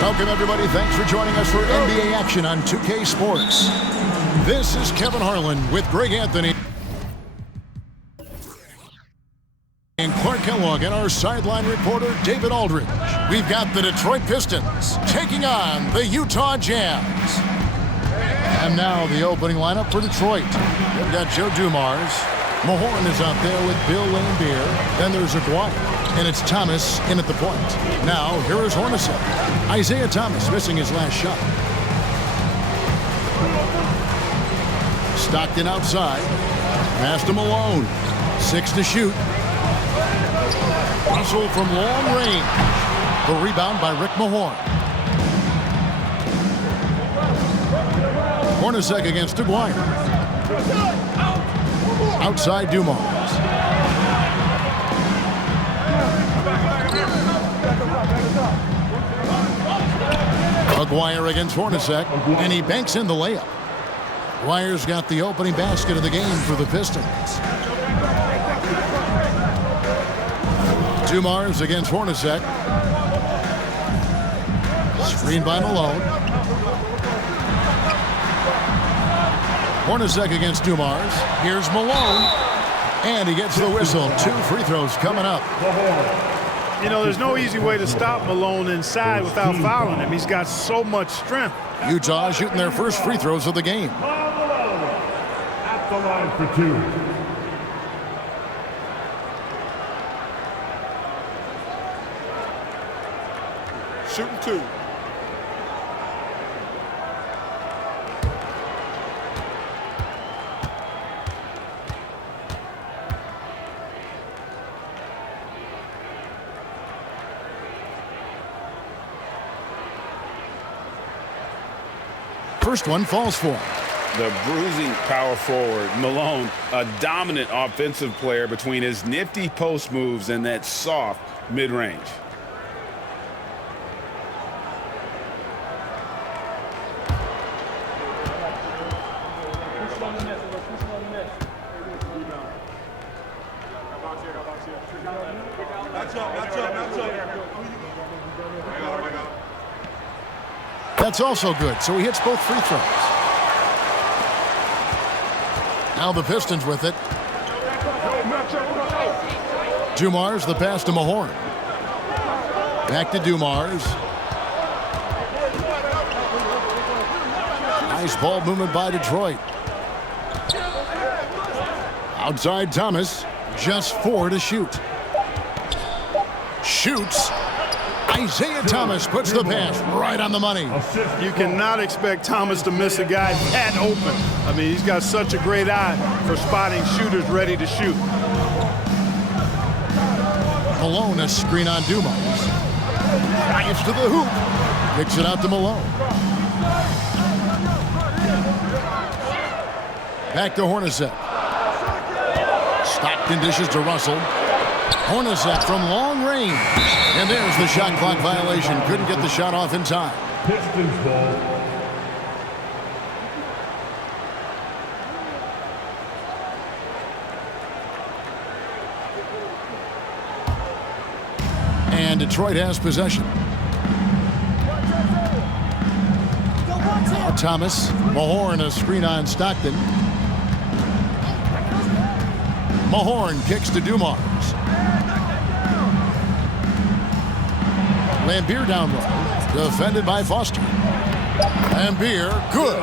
Welcome, everybody. Thanks for joining us for NBA action on 2K Sports. This is Kevin Harlan with Greg Anthony and Clark Kellogg and our sideline reporter, David Aldridge. We've got the Detroit Pistons taking on the Utah Jazz. And now the opening lineup for Detroit. We've got Joe Dumars. Mahorn is out there with Bill Laimbeer. Then there's Aguirre. And it's Thomas in at the point. Now, here is Hornacek. Isaiah Thomas missing his last shot. Stockton outside. Pass to Malone. 6 to shoot. Russell from long range. The rebound by Rick Mahorn. Hornacek against Aguirre. Outside Dumars. Aguirre against Hornacek, and he banks in the layup. Aguirre's got the opening basket of the game for the Pistons. Dumars against Hornacek. Screen by Malone. Hornacek against Dumars. Here's Malone. And he gets the whistle. 2 free throws coming up. You know, there's no easy way to stop Malone inside without fouling him. He's got so much strength. Utah shooting their first free throws of the game. At the line for 2. Shooting 2. First one falls for him. The bruising power forward, Malone, a dominant offensive player between his nifty post moves and that soft mid-range. That's also good, so he hits both free throws. Now the Pistons with it. Dumars, the pass to Mahorn. Back to Dumars. Nice ball movement by Detroit. Outside Thomas, just 4 to shoot. Shoots. Isaiah Thomas puts the pass right on the money. You cannot expect Thomas to miss a guy that open. I mean, he's got such a great eye for spotting shooters ready to shoot. Malone, a screen on Dumars. Drives to the hoop. Kicks it out to Malone. Back to Hornacek. Stockton dishes to Russell. Hornacek from long range. And there's the shot clock violation. Couldn't get the shot off in time. Pistons ball. And Detroit has possession. Now Thomas. Mahorn, a screen on Stockton. Mahorn kicks to Dumars. Laimbeer down low. Defended by Foster. Laimbeer, good.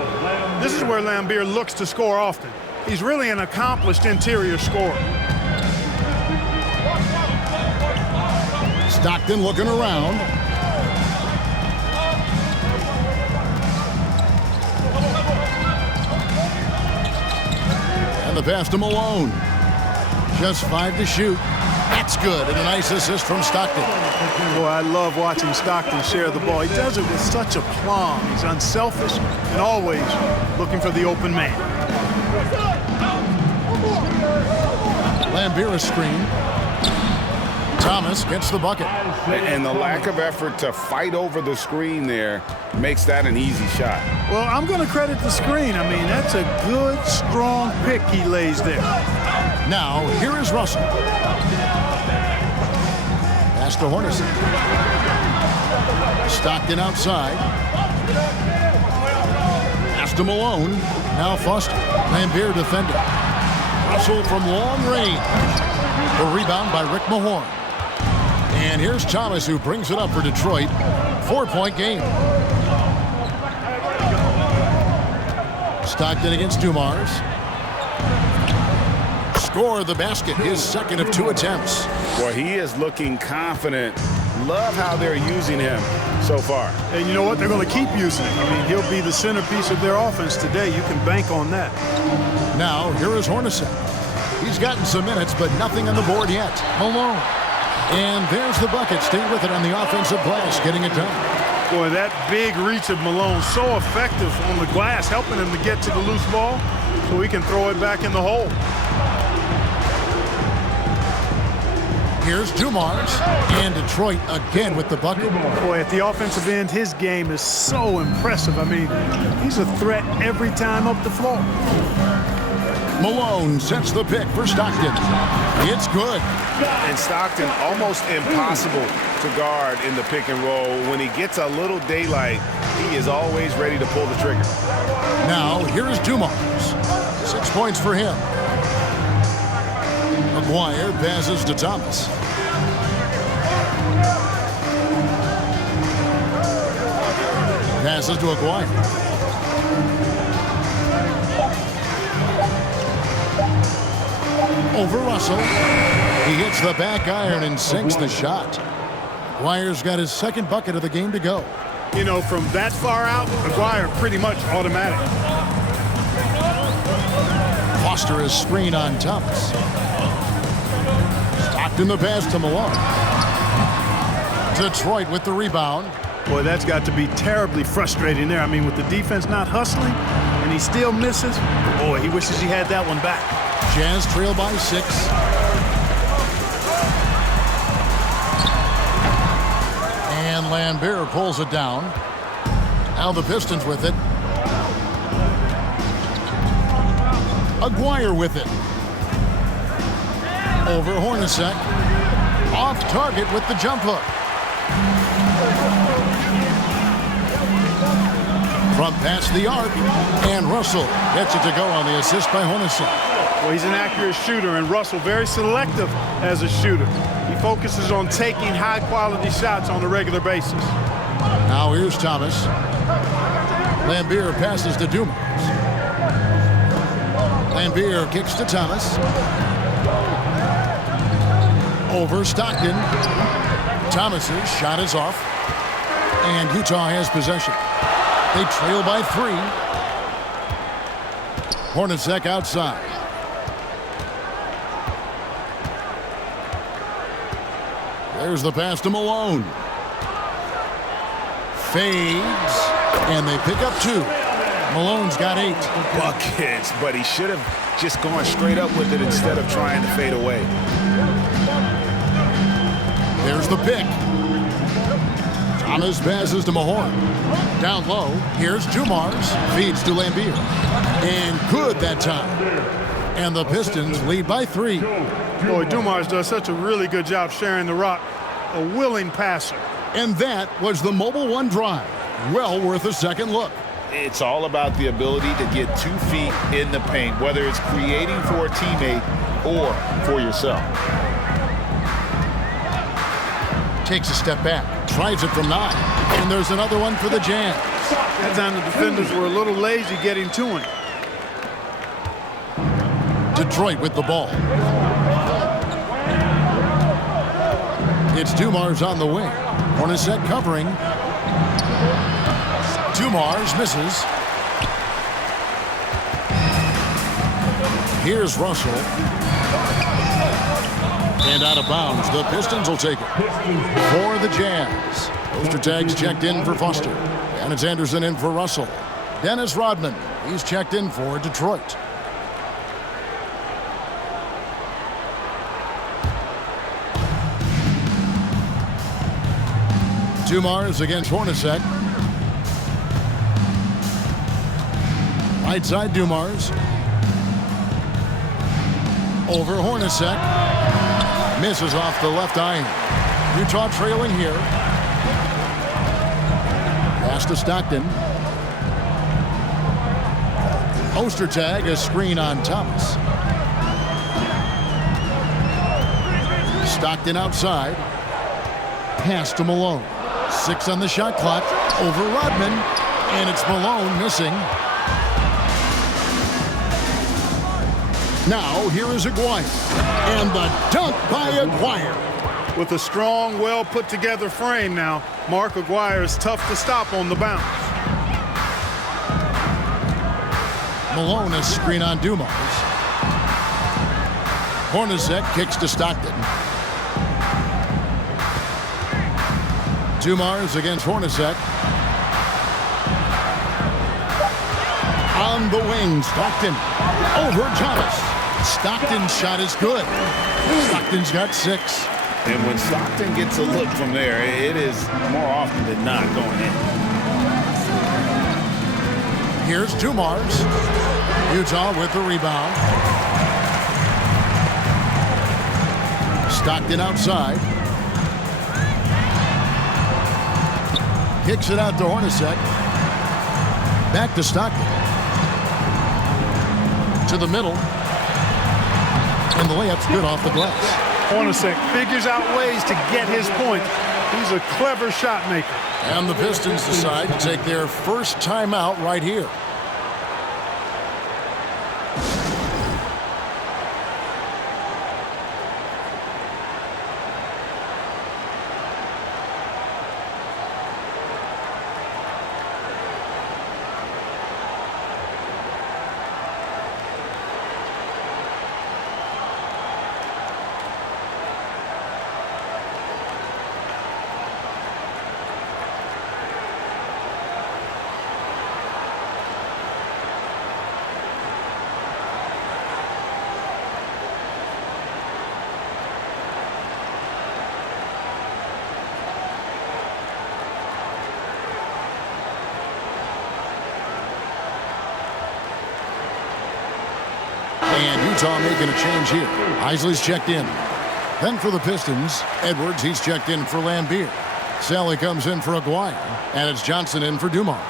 This is where Laimbeer looks to score often. He's really an accomplished interior scorer. Stockton looking around. And the pass to Malone. Just 5 to shoot. That's good, and a nice assist from Stockton. Boy, I love watching Stockton share the ball. He does it with such a plum. He's unselfish and always looking for the open man. Laimbeer a screen. Thomas gets the bucket. And the lack of effort to fight over the screen there makes that an easy shot. Well, I'm going to credit the screen. I mean, that's a good, strong pick he lays there. Now, here is Russell. Pass to Hornacek. Stockton outside. Pass to Malone. Now Foster. Lambier defending. Russell from long range. The rebound by Rick Mahorn. And here's Thomas, who brings it up for Detroit. 4-point game. Stockton against Dumars. Score the basket, his second of 2 attempts. Well, he is looking confident. Love how they're using him so far. And you know what? They're going to keep using him. I mean, he'll be the centerpiece of their offense today. You can bank on that. Now, here is Hornacek. He's gotten some minutes, but nothing on the board yet. Malone. And there's the bucket. Stay with it on the offensive glass, getting it done. Boy, that big reach of Malone, so effective on the glass, helping him to get to the loose ball so he can throw it back in the hole. Here's Dumars, and Detroit again with the bucket. Boy, at the offensive end, his game is so impressive. I mean, he's a threat every time up the floor. Malone sets the pick for Stockton. It's good. And Stockton almost impossible to guard in the pick and roll. When he gets a little daylight, he is always ready to pull the trigger. Now, here is Dumars. 6 points for him. McGuire passes to Thomas. Passes to Aguirre. Over Russell. He hits the back iron and sinks the shot. Aguirre's got his second bucket of the game to go. You know, from that far out, Aguirre pretty much automatic. Foster is screen on Thomas. Stockton the pass to Malone. Detroit with the rebound. Boy, that's got to be terribly frustrating there. I mean, with the defense not hustling and he still misses, boy, he wishes he had that one back. Jazz trail by 6. And Lambier pulls it down. Now the Pistons with it. Aguirre with it. Over Hornacek. Off target with the jump hook. From past the arc. And Russell gets it to go on the assist by Hornacek. Well, he's an accurate shooter, and Russell very selective as a shooter. He focuses on taking high-quality shots on a regular basis. Now here's Thomas. Lambier passes to Dumars. Lambier kicks to Thomas. Over Stockton. Thomas's shot is off. And Utah has possession. They trail by 3. Hornacek outside. There's the pass to Malone. Fades. And they pick up 2. Malone's got 8. Buckets, but he should have just gone straight up with it instead of trying to fade away. There's the pick. Thomas passes to Mahorn. Down low. Here's Dumars. Feeds to Lambier. And good that time. And the Pistons lead by 3. Boy, Dumars does such a really good job sharing the rock. A willing passer. And that was the Mobile One drive. Well worth a second look. It's all about the ability to get 2 feet in the paint, whether it's creating for a teammate or for yourself. Takes a step back. Tries it from 9. And there's another one for the Jazz. That time the defenders were a little lazy getting to him. Detroit with the ball. It's Dumars on the wing. Hornacek covering. Dumars misses. Here's Russell. And out of bounds. The Pistons will take it. For the Jazz. Poster tags checked in for Foster. Dennis Anderson in for Russell. Dennis Rodman. He's checked in for Detroit. Dumars against Hornacek. Right side Dumars. Over Hornacek. Misses off the left iron. Utah trailing here. to Stockton. Ostertag, a screen on Thomas. Stockton outside. Pass to Malone. 6 on the shot clock. Over Rodman. And it's Malone missing. Now, here is Aguirre. And the dunk by Aguirre. With a strong, well-put-together frame now, Mark Aguirre is tough to stop on the bounce. Malone is screen on Dumars. Hornacek kicks to Stockton. Dumars against Hornacek. On the wing, Stockton. Over Thomas. Stockton's shot is good. Stockton's got 6. And when Stockton gets a look from there, it is more often than not going in. Here's Dumars. Utah with the rebound. Stockton outside. Kicks it out to Hornacek. Back to Stockton. To the middle. And the layup's good off the glass. Hornacek figures out ways to get his point. He's a clever shot maker. And the Pistons decide to take their first timeout right here. And Utah making a change here. Isley's checked in. Then for the Pistons, Edwards, he's checked in for Lambeer. Sally comes in for Aguirre. And it's Johnson in for Dumars.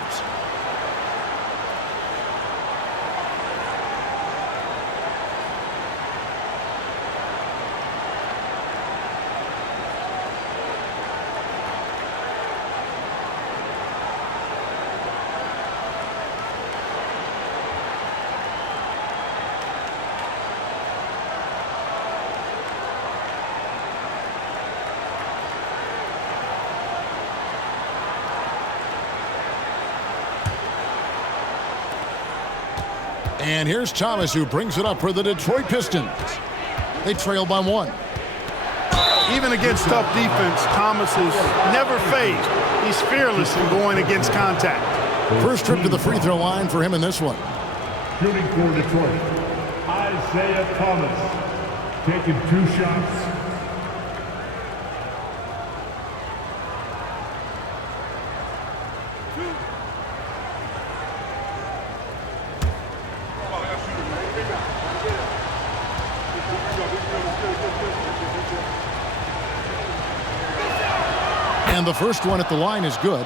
And here's Thomas, who brings it up for the Detroit Pistons. They trail by 1. Even against tough defense, Thomas is never phased. He's fearless in going against contact. First trip to the free throw line for him in this one. Shooting for Detroit, Isaiah Thomas. Taking 2 shots. And the first one at the line is good.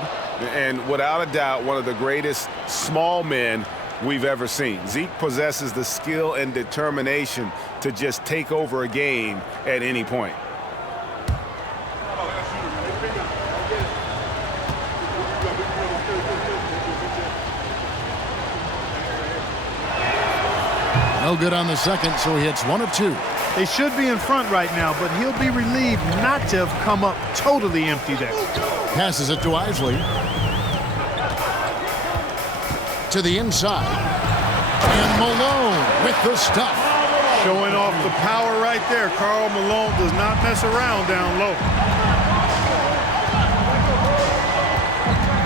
And without a doubt, one of the greatest small men we've ever seen. Zeke possesses the skill and determination to just take over a game at any point. No good on the second, so he hits 1 of 2. They should be in front right now, but he'll be relieved not to have come up totally empty there. Passes it to Isley. To the inside. And Malone with the stuff. Showing off the power right there. Karl Malone does not mess around down low.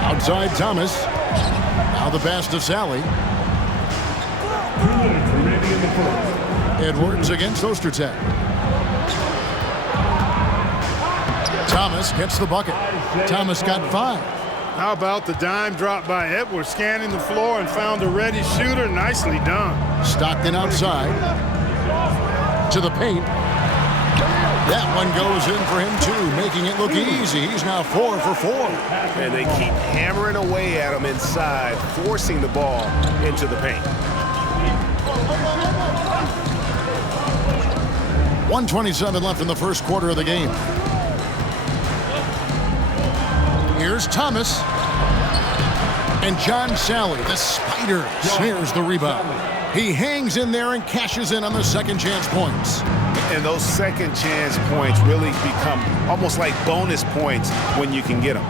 Outside Thomas. Now the pass to Sally. 2 minutes remaining in the first. Edwards against Ostertag. Thomas gets the bucket. Thomas got 5. How about the dime drop by Edwards, scanning the floor and found a ready shooter? Nicely done. Stockton outside. To the paint. That one goes in for him, too, making it look easy. He's now 4 for 4. And they keep hammering away at him inside, forcing the ball into the paint. 1:27 left in the first quarter of the game. Here's Thomas. And John Sally, the spider, snares the rebound. He hangs in there and cashes in on the second chance points. And those second chance points really become almost like bonus points when you can get them.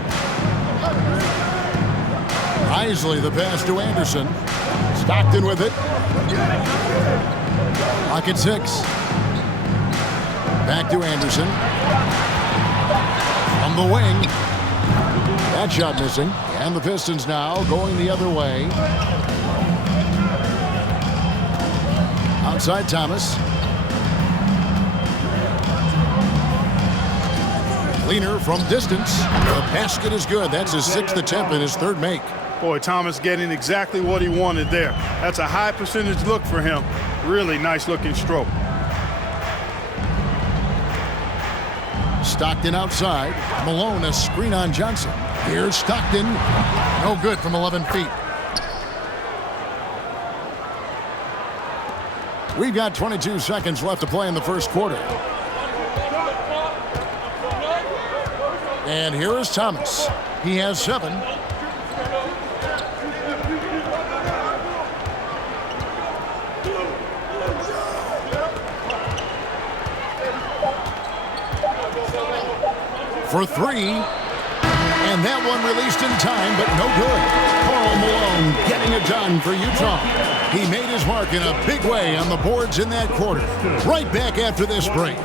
Isley, the pass to Anderson. Stockton with it. Clock at 6. Back to Anderson. From the wing. That shot missing. And the Pistons now going the other way. Outside Thomas. Leaner from distance. The basket is good. That's his 6th attempt and his 3rd make. Boy, Thomas getting exactly what he wanted there. That's a high percentage look for him. Really nice looking stroke. Stockton outside. Malone, a screen on Johnson. Here's Stockton. No good from 11 feet. We've got 22 seconds left to play in the first quarter. And here is Thomas. He has 7. For 3. And that one released in time, but no good. Karl Malone getting it done for Utah. He made his mark in a big way on the boards in that quarter. Right back after this break.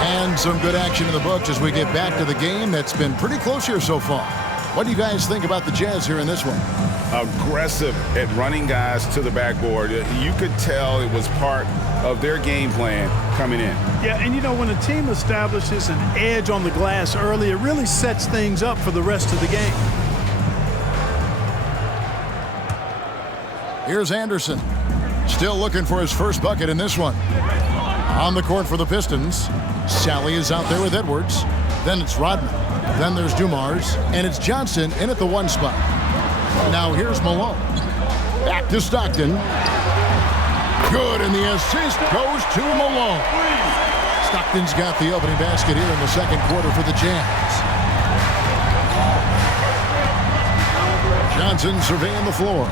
And some good action in the books as we get back to the game that's been pretty close here so far. What do you guys think about the Jazz here in this one? Aggressive at running guys to the backboard. You could tell it was part of their game plan coming in. Yeah, and you know, when a team establishes an edge on the glass early, it really sets things up for the rest of the game. Here's Anderson. Still looking for his first bucket in this one. On the court for the Pistons. Sally is out there with Edwards. Then it's Rodman. Then there's Dumars. And it's Johnson in at the 1 spot. Now here's Malone. Back to Stockton. Good, and the assist goes to Malone. Stockton's got the opening basket here in the second quarter for the Jazz. Johnson surveying the floor.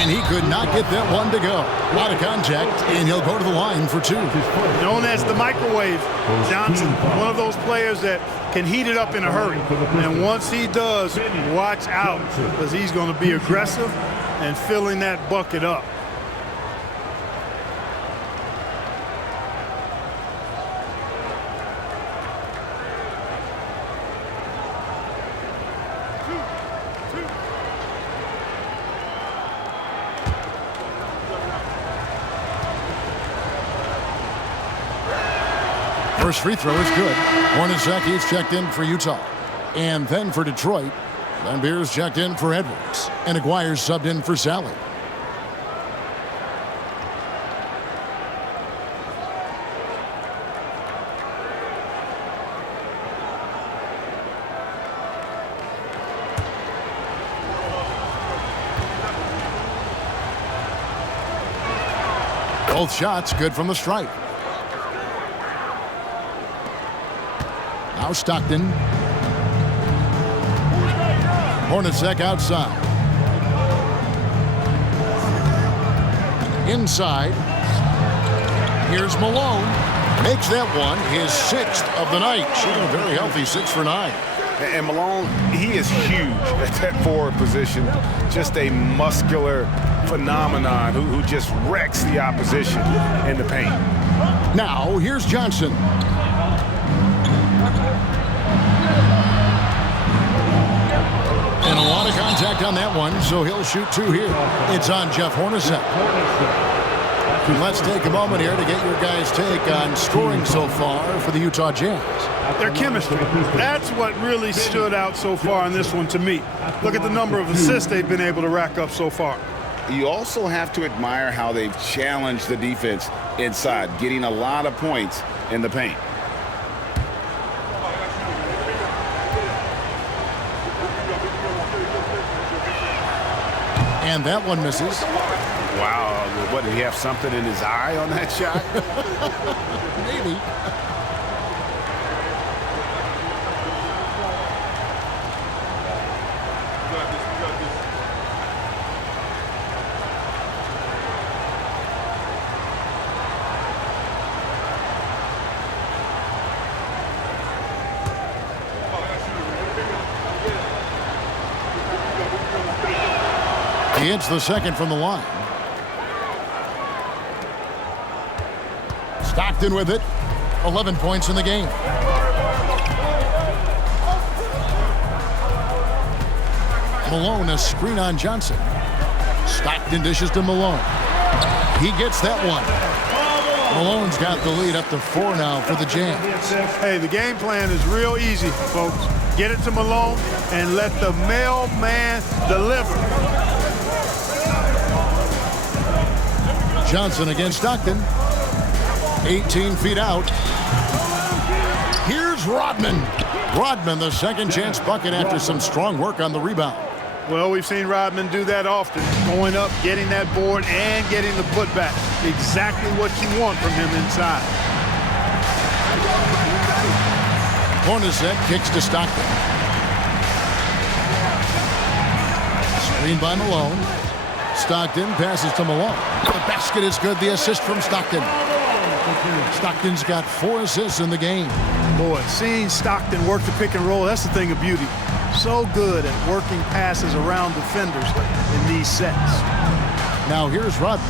And he could not get that one to go. A lot of contact, and he'll go to the line for 2. Known as the microwave, Johnson, one of those players that can heat it up in a hurry. And once he does, watch out, because he's going to be aggressive and filling that bucket up. First free throw is good. Hornacek is checked in for Utah. And then for Detroit, Van Beers checked in for Edwards. And Aguirre's subbed in for Sally. Both shots good from the stripe. Now Stockton. Hornacek outside. Inside. Here's Malone. Makes that one his 6th of the night. Shooting a very healthy 6 for 9. And Malone, he is huge at that forward position. Just a muscular phenomenon who just wrecks the opposition in the paint. Now, here's Johnson. And a lot of contact on that one, so he'll shoot 2 here. It's on Jeff Hornacek. Let's take a moment here to get your guys' take on scoring so far for the Utah Jazz. Their chemistry. That's what really stood out so far in this one to me. Look at the number of assists they've been able to rack up so far. You also have to admire how they've challenged the defense inside, getting a lot of points in the paint. And that one misses. Wow, what, did he have something in his eye on that shot? Maybe. He hits the second from the line. Stockton with it. 11 points in the game. Malone, a screen on Johnson. Stockton dishes to Malone. He gets that one. Malone's got the lead up to 4 now for the Jazz. Hey, the game plan is real easy, folks. Get it to Malone and let the mailman deliver. Johnson against Stockton. 18 feet out. Here's Rodman. Rodman, the second chance bucket after some strong work on the rebound. Well, we've seen Rodman do that often. Going up, getting that board, and getting the putback. Exactly what you want from him inside. Hornacek kicks to Stockton. Screen by Malone. Stockton passes to Malone. The basket is good. The assist from Stockton. Stockton's got 4 assists in the game. Boy, seeing Stockton work the pick and roll, that's the thing of beauty. So good at working passes around defenders in these sets. Now here's Rodman.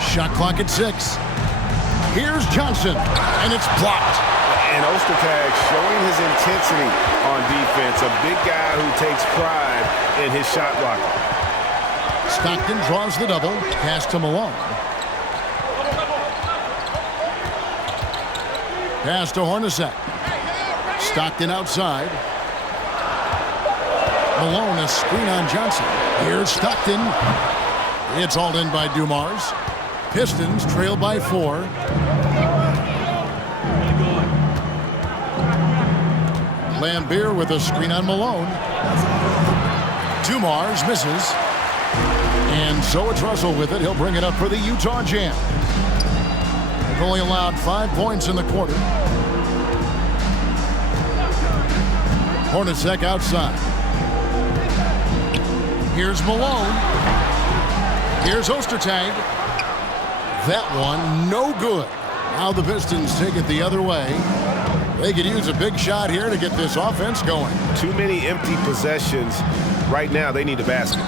Shot clock at 6. Here's Johnson, and it's blocked. And Ostertag showing his intensity on defense. A big guy who takes pride in his shot blocking. Stockton draws the double. Pass to Malone. Pass to Hornacek. Stockton outside. Malone, a screen on Johnson. Here's Stockton. It's all in by Dumars. Pistons trail by 4. Lambeer with a screen on Malone. Dumars misses. And so it's Russell with it. He'll bring it up for the Utah Jazz. They've only allowed 5 points in the quarter. Hornacek outside. Here's Malone. Here's Ostertag. That one, no good. Now the Pistons take it the other way. They could use a big shot here to get this offense going. Too many empty possessions. Right now, they need a basket.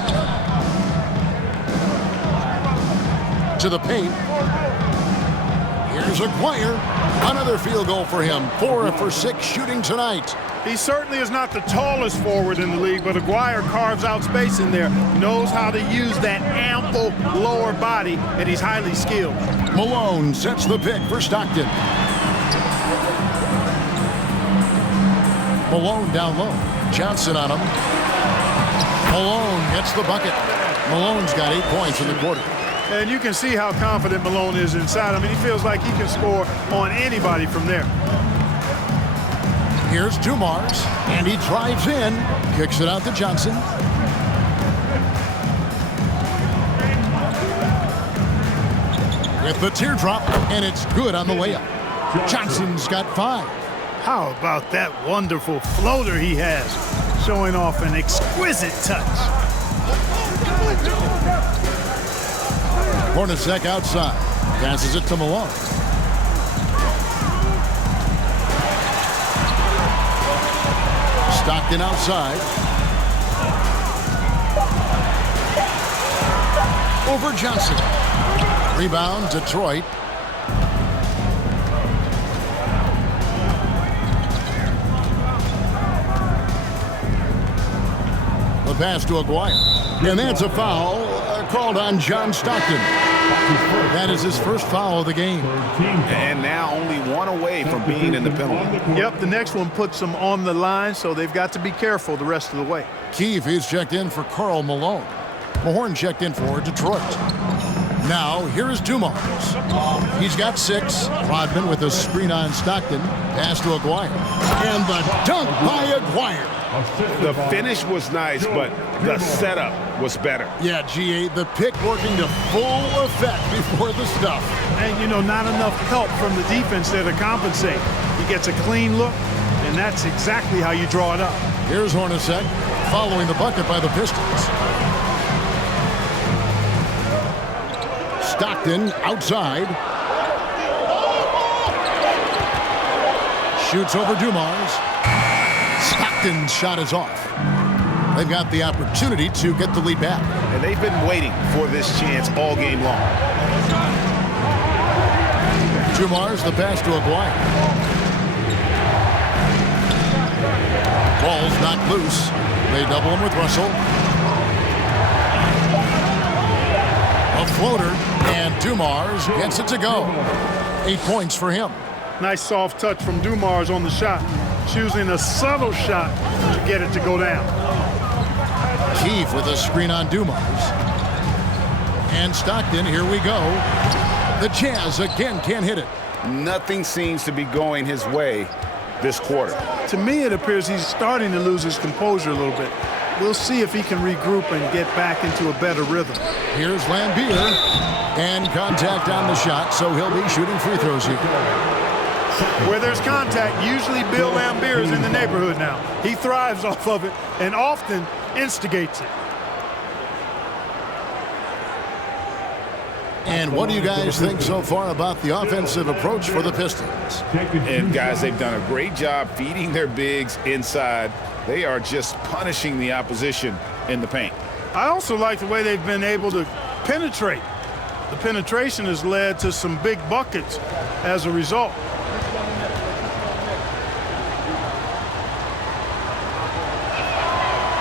To the paint. Here's Aguirre. Another field goal for him. 4 for 6 shooting tonight. He certainly is not the tallest forward in the league, but Aguirre carves out space in there. Knows how to use that ample lower body, and he's highly skilled. Malone sets the pick for Stockton. Malone down low. Johnson on him. Malone gets the bucket. Malone's got 8 points in the quarter. And you can see how confident Malone is inside. I mean, he feels like he can score on anybody from there. Here's Dumars, and he drives in. Kicks it out to Johnson. With the teardrop, and it's good on the way up. Johnson's got 5. How about that wonderful floater he has, showing off an exquisite touch. Hornacek outside. Passes it to Malone. Stockton outside. Over Johnson. Rebound, Detroit. The pass to Aguirre. And that's a foul called on John Stockton. That is his first foul of the game. And now only one away from being in the penalty. Yep, the next one puts them on the line, so they've got to be careful the rest of the way. Keefe is checked in for Karl Malone. Mahorn checked in for Detroit. Now, here is Dumars. He's got 6. Rodman with a screen on Stockton. Pass to Aguirre. And the dunk by Aguirre. The finish was nice, but the setup was better. Yeah, GA, the pick working to full effect before the stuff. And, you know, not enough help from the defense there to compensate. He gets a clean look, and that's exactly how you draw it up. Here's Hornacek following the bucket by the Pistons. Stockton outside. Shoots over Dumars. Stockton's shot is off. They've got the opportunity to get the lead back. And they've been waiting for this chance all game long. Dumars, the pass to Aguirre. Ball's not loose. They double him with Russell. A floater, and Dumars gets it to go. 8 points for him. Nice soft touch from Dumars on the shot. Choosing a subtle shot to get it to go down. Keefe with a screen on Dumars. And Stockton, here we go. The Jazz again can't hit it. Nothing seems to be going his way this quarter. To me, it appears he's starting to lose his composure a little bit. We'll see if he can regroup and get back into a better rhythm. Here's Lambier. And contact on the shot, so he'll be shooting free throws here. Where there's contact, usually Bill Lambier is in the neighborhood now. He thrives off of it and often instigates it. And what do you guys think so far about the offensive approach for the Pistons? And guys, they've done a great job feeding their bigs inside. They are just punishing the opposition in the paint. I also like the way they've been able to penetrate. The penetration has led to some big buckets as a result.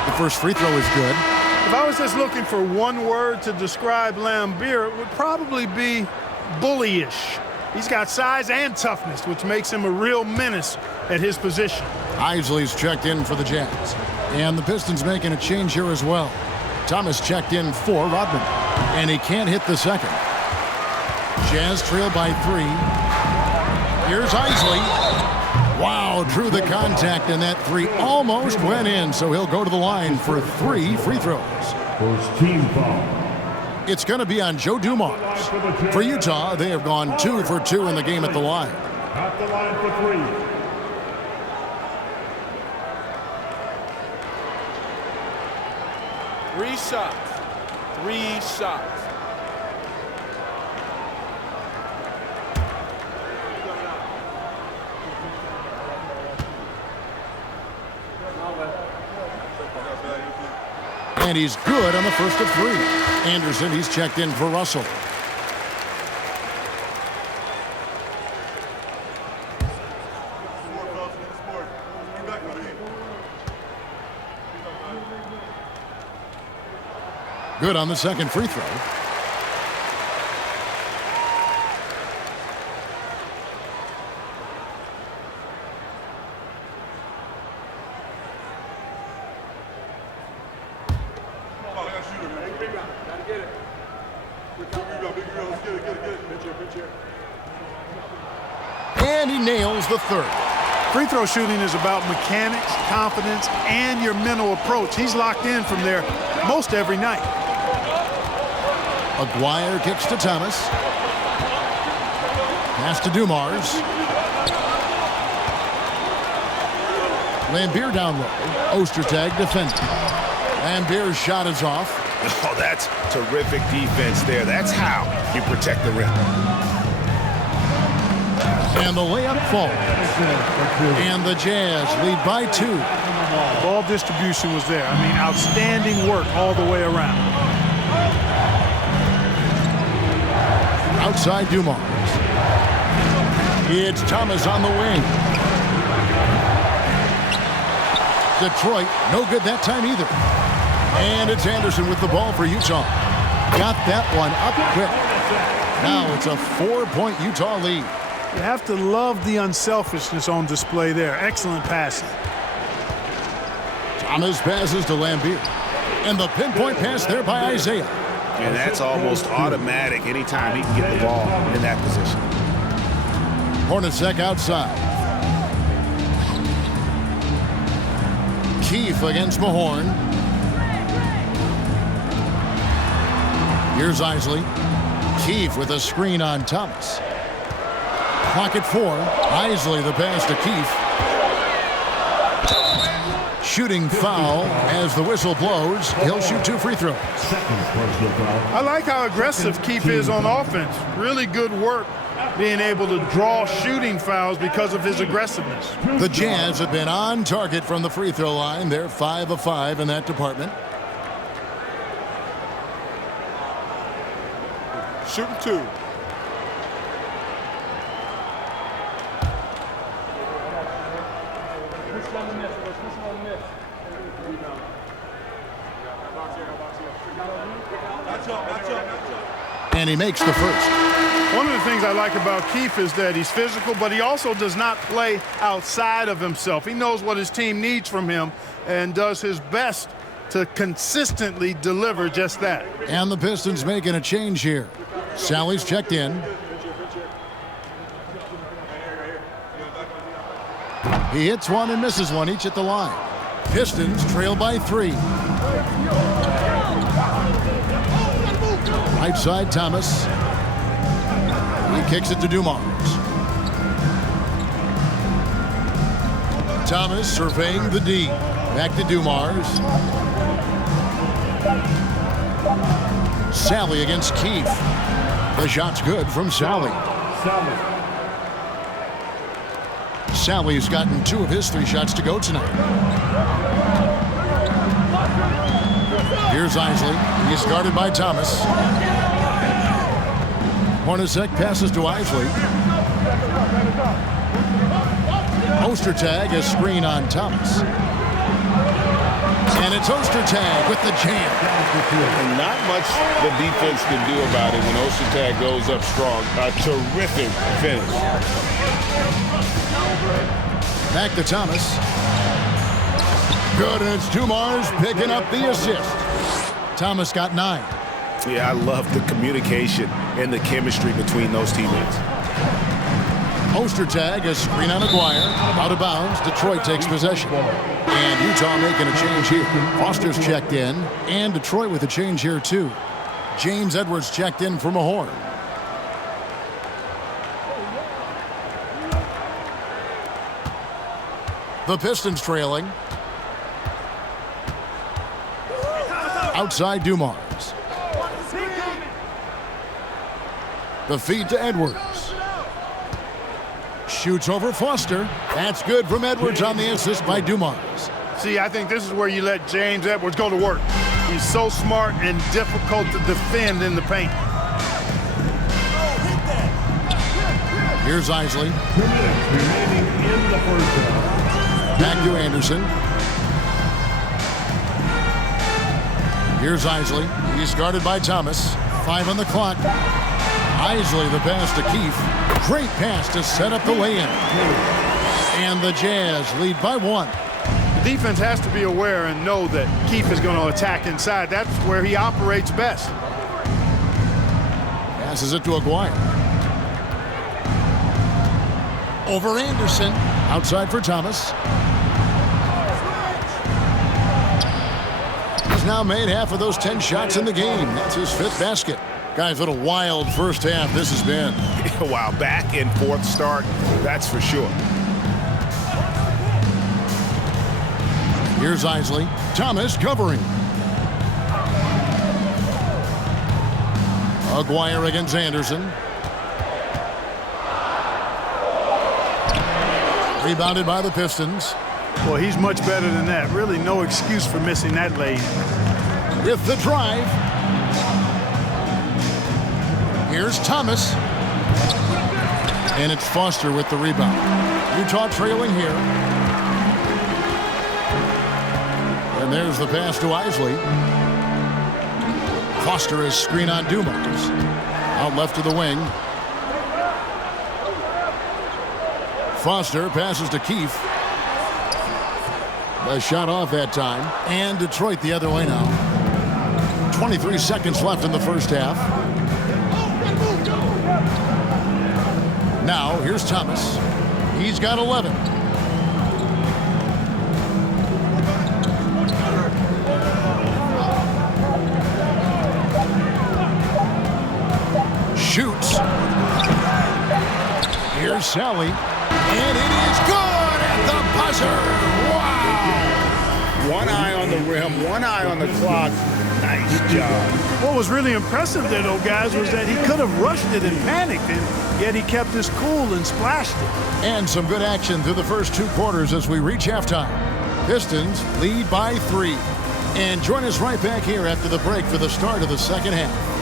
The first free throw is good. If I was just looking for one word to describe Lambier, it would probably be bullyish. He's got size and toughness, which makes him a real menace at his position. Isley's checked in for the Jazz. And the Pistons making a change here as well. Thomas checked in for Rodman. And he can't hit the second. Jazz trail by 3. Here's Isley. Wow, drew the contact, and that 3 almost went in, so he'll go to the line for 3 free throws. First team foul. It's going to be on Joe Dumars. For Utah, they have gone 2 for 2 in the game at the line. At the line for 3. 3 shots. 3 shots. And he's good on the first of 3. Anderson, he's checked in for Russell. Good on the second free throw. And he nails the third. Free throw shooting is about mechanics, confidence, and your mental approach. He's locked in from there most every night. Aguirre kicks to Thomas. Pass to Dumars. Lambier down low. Ostertag defending. Lambier's shot is off. Oh, that's terrific defense there. That's how you protect the rim. And the layup falls. And the Jazz lead by 2. Ball distribution was there. I mean, outstanding work all the way around. Outside Dumars. It's Thomas on the wing. Detroit, no good that time either. And it's Anderson with the ball for Utah. Got that one up quick. Now it's a 4-point Utah lead. You have to love the unselfishness on display there. Excellent passing. Thomas passes to Lambeer. And the pinpoint pass there by Isaiah. And that's almost automatic anytime he can get the ball in that position. Hornacek outside. Keefe against Mahorn. Here's Isley. Keefe with a screen on Thomas. Pocket 4. Isley the pass to Keefe. Shooting foul as the whistle blows. He'll shoot 2 free throws. I like how aggressive Keefe is on offense. Really good work being able to draw shooting fouls because of his aggressiveness. The Jazz have been on target from the free throw line. They're 5 of 5 in that department. Shooting 2. And he makes the first. One of the things I like about Keefe is that he's physical, but he also does not play outside of himself. He knows what his team needs from him and does his best to consistently deliver just that. And the Pistons making a change here. Sally's checked in. He hits one and misses one, each at the line. Pistons trail by 3. Right side, Thomas. He kicks it to Dumars. Thomas surveying the D. Back to Dumars. Sally against Keefe. The shot's good from Sally. Sally's gotten 2 of his 3 shots to go tonight. Here's Isley. He's guarded by Thomas. Hornacek passes to Isley. Ostertag, a screen on Thomas. And it's Ostertag with the jam. And not much the defense can do about it when Ostertag goes up strong. A terrific finish. Back to Thomas. Good, and it's Dumars picking up the assist. Thomas got 9. Yeah, I love the communication and the chemistry between those teammates. Ostertag, a screen on Aguirre. Out of bounds, Detroit takes possession. And Utah making a change here. Foster's checked in, and Detroit with a change here too. James Edwards checked in for Mahorn. The Pistons trailing. Outside Dumars. The feed to Edwards. Shoots over Foster. That's good from Edwards on the assist by Dumars. See, I think this is where you let James Edwards go to work. He's so smart and difficult to defend in the paint. Here's Isley. Back to Anderson. Here's Isley. He's guarded by Thomas. 5 on the clock. Isley the pass to Keefe. Great pass to set up the lay-in. And the Jazz lead by 1. The defense has to be aware and know that Keefe is going to attack inside. That's where he operates best. Passes it to Aguirre. Over Anderson. Outside for Thomas. He's now made half of those 10 shots in the game. That's his 5th basket. Guys, what a wild first half this has been. Wow, back and forth start, that's for sure. Here's Isley. Thomas covering. Aguirre against Anderson. Rebounded by the Pistons. Well, he's much better than that. Really no excuse for missing that lane. With the drive. Here's Thomas. And it's Foster with the rebound. Utah trailing here. And And there's the pass to Isley. Foster is screen on Dumars. Out left to the wing. Foster passes to Keefe. A shot off that time. And Detroit the other way now. 23 seconds left in the first half. Now, here's Thomas. He's got 11. Shoots. Here's Sally. And it is good at the buzzer. Wow! One eye on the rim, one eye on the clock. Nice job. What was really impressive there, though, guys, was that he could have rushed it and panicked, and yet he kept his cool and splashed it. And some good action through the first 2 quarters as we reach halftime. Pistons lead by 3. And join us right back here after the break for the start of the second half.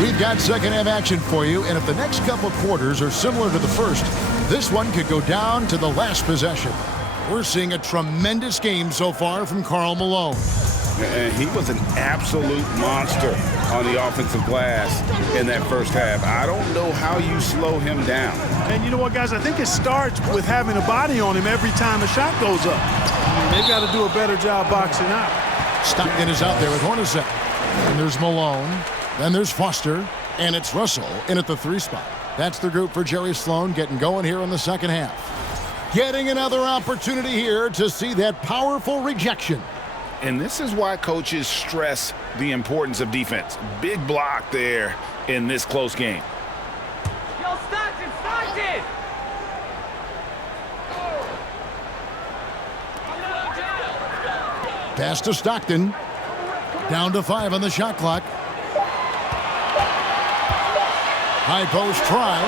We've got second half action for you, and if the next couple quarters are similar to the first, this one could go down to the last possession. We're seeing a tremendous game so far from Karl Malone. And he was an absolute monster on the offensive glass in that first half. I don't know how you slow him down. And you know what, guys? I think it starts with having a body on him every time a shot goes up. They've got to do a better job boxing out. Stockton is out there with Hornacek. And there's Malone. Then there's Foster. And it's Russell in at the 3 spot. That's the group for Jerry Sloan getting going here in the second half. Getting another opportunity here to see that powerful rejection. And this is why coaches stress the importance of defense. Big block there in this close game. Yo, Stockton, Stockton! Pass to Stockton. Down to 5 on the shot clock. High post try.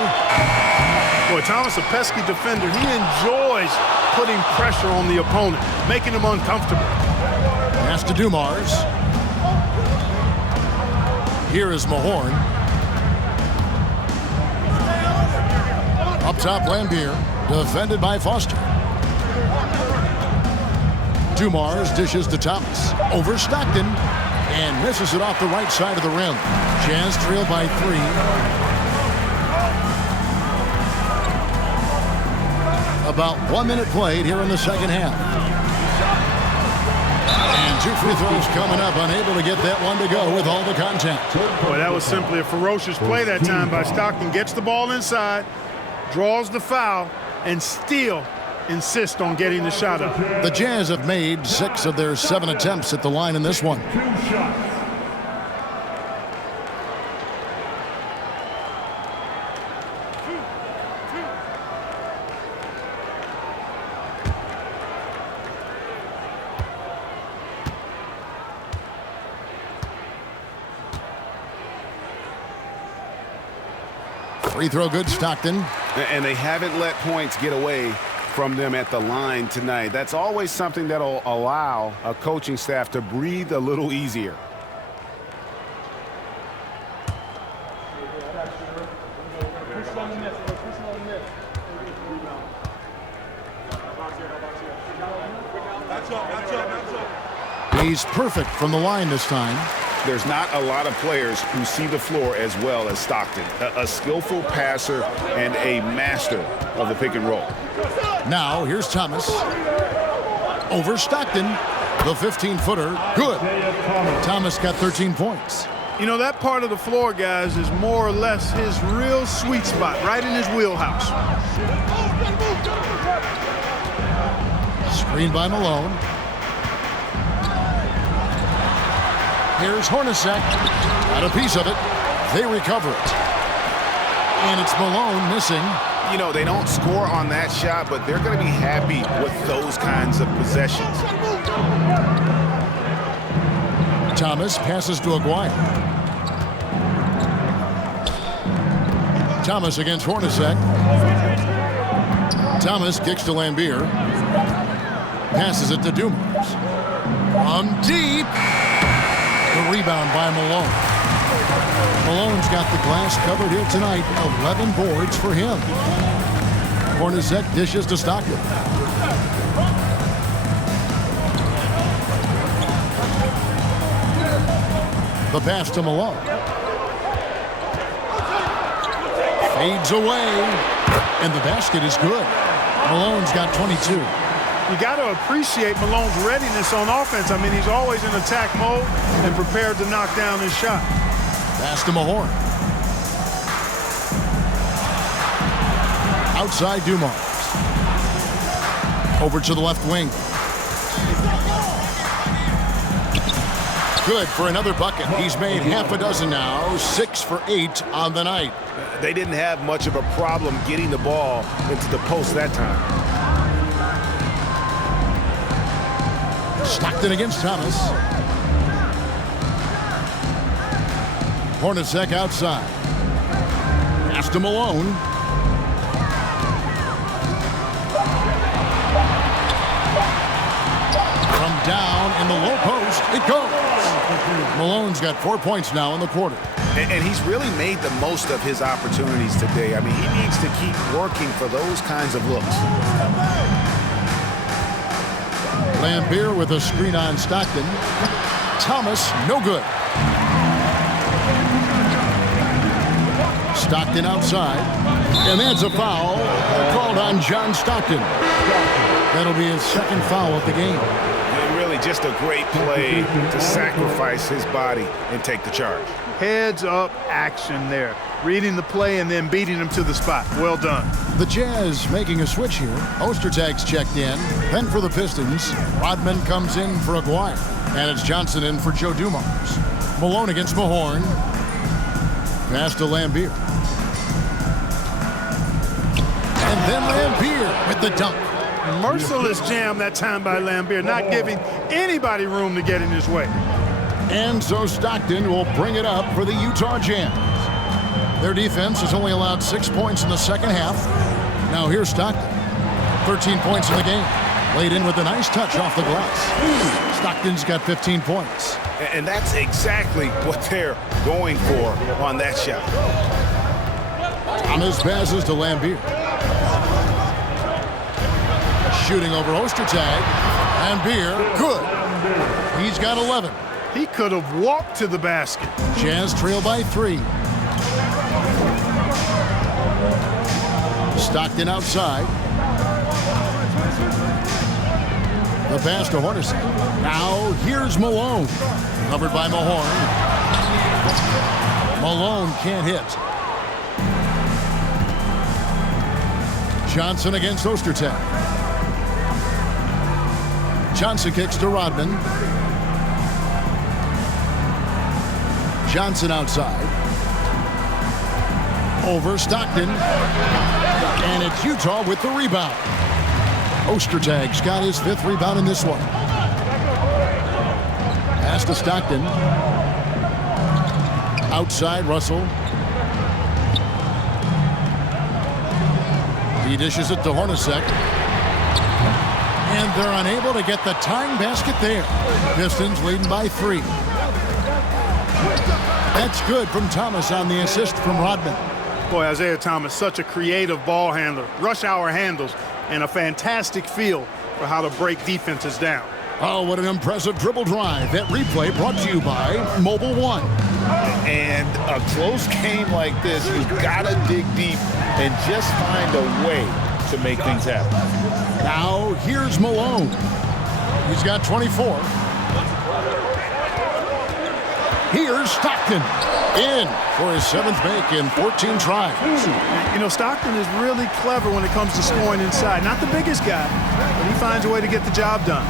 Boy, Thomas, a pesky defender. He enjoys putting pressure on the opponent, making him uncomfortable. Pass to Dumars. Here is Mahorn. Up top, Lambier. Defended by Foster. Dumars dishes to Thomas. Over Stockton. And misses it off the right side of the rim. Jazz trail by 3. About 1 minute played here in the second half. And 2 free throws coming up, unable to get that one to go with all the contact. Boy, that was simply a ferocious play that time by Stockton. Gets the ball inside, draws the foul, and still insists on getting the shot up. The Jazz have made 6 of their 7 attempts at the line in this one. 2 shots. Free throw good, Stockton. And they haven't let points get away from them at the line tonight. That's always something that'll allow a coaching staff to breathe a little easier. He's perfect from the line this time. There's not a lot of players who see the floor as well as Stockton. A skillful passer and a master of the pick and roll. Now, here's Thomas. Over Stockton. The 15-footer. Good. Thomas got 13 points. You know, that part of the floor, guys, is more or less his real sweet spot, right in his wheelhouse. Screen by Malone. Here's Hornacek. Got a piece of it. They recover it. And it's Malone missing. You know, they don't score on that shot, but they're going to be happy with those kinds of possessions. Thomas passes to Aguirre. Thomas against Hornacek. Thomas kicks to Lambier. Passes it to Dumars. From deep. The rebound by Malone. Malone's got the glass covered here tonight. 11 boards for him. Hornacek dishes to Stockton. The pass to Malone. Fades away. And the basket is good. Malone's got 22. You got to appreciate Malone's readiness on offense. I mean, he's always in attack mode and prepared to knock down his shot. Pass to Mahorn. Outside Dumars. Over to the left wing. Good for another bucket. He's made half a dozen now. 6 for 8 on the night. They didn't have much of a problem getting the ball into the post that time. Stockton against Thomas. Hornacek outside. Pass to Malone. From down in the low post, it goes. Malone's got 4 points now in the quarter. And he's really made the most of his opportunities today. I mean, he needs to keep working for those kinds of looks. Lambier with a screen on Stockton. Thomas, no good. Stockton outside. And that's a foul called on John Stockton. That'll be his second foul of the game. And really just a great play to sacrifice his body and take the charge. Heads-up action there. Reading the play and then beating him to the spot. Well done. The Jazz making a switch here. Ostertag's checked in. Then for the Pistons, Rodman comes in for Aguirre. And it's Johnson in for Joe Dumars. Malone against Mahorn. Pass to Lambier. And then Lambier with the dunk. Merciless jam that time by Lambier, not giving anybody room to get in his way. And so Stockton will bring it up for the Utah Jazz. Their defense has only allowed 6 points in the second half. Now here's Stockton. 13 points in the game. Laid in with a nice touch off the glass. Stockton's got 15 points. And that's exactly what they're going for on that shot. Thomas passes to Lambier. Shooting over Ostertag. Lambier, good. He's got 11. He could have walked to the basket. Jazz trail by 3. Stockton outside. The pass to Hornacek. Now here's Malone. Covered by Mahorn. Malone can't hit. Johnson against Ostertag. Johnson kicks to Rodman. Johnson outside. Over Stockton. And it's Utah with the rebound. Ostertag's got his 5th rebound in this one. Pass to Stockton. Outside Russell. He dishes it to Hornacek. And they're unable to get the tying basket there. Pistons leading by 3. That's good from Thomas on the assist from Rodman. Boy, Isaiah Thomas, such a creative ball handler. Rush hour handles and a fantastic feel for how to break defenses down. Oh, what an impressive dribble drive. That replay brought to you by Mobile One. And a close game like this, you've got to dig deep and just find a way to make things happen. Now, here's Malone. He's got 24. Here's Stockton. In for his 7th make in 14 tries. You know, Stockton is really clever when it comes to scoring inside. Not the biggest guy, but he finds a way to get the job done.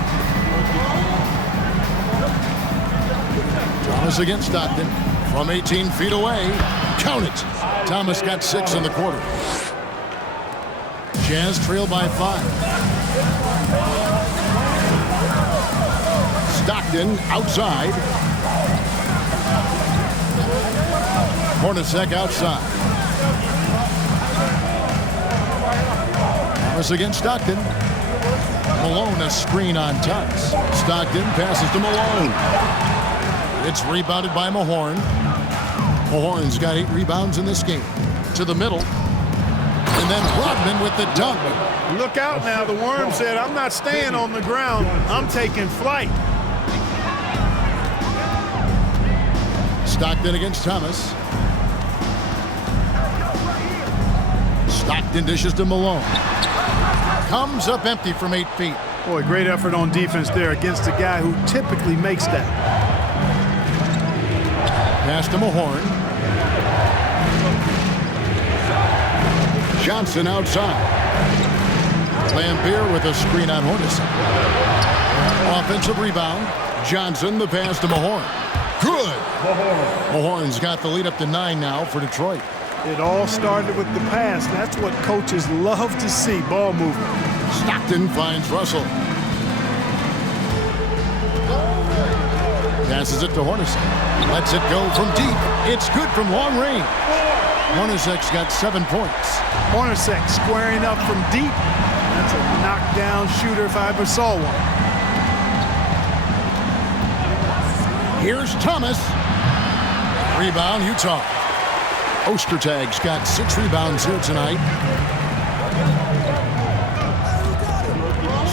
Thomas against Stockton. From 18 feet away. Count it. Thomas got 6 in the quarter. Jazz trail by 5. Stockton outside. Hornacek outside. Thomas against Stockton. Malone a screen on Tubbs. Stockton passes to Malone. It's rebounded by Mahorn. Mahorn's got 8 rebounds in this game. To the middle. And then Rodman with the dunk. Look out now. The Worm said, I'm not staying on the ground. I'm taking flight. Stockton against Thomas. Stockton dishes to Malone. Comes up empty from 8 feet. Boy, great effort on defense there against a guy who typically makes that. Pass to Mahorn. Johnson outside. Lampier with a screen on Hornacek. Offensive rebound. Johnson, the pass to Mahorn. Good. Mahorn's got the lead up to 9 now for Detroit. It all started with the pass. That's what coaches love to see, ball movement. Stockton finds Russell. Passes it to Hornacek. Lets it go from deep. It's good from long range. Hornacek's got 7 points. Hornacek squaring up from deep. That's a knockdown shooter if I ever saw one. Here's Thomas. Rebound, Utah. Ostertag's got 6 rebounds here tonight.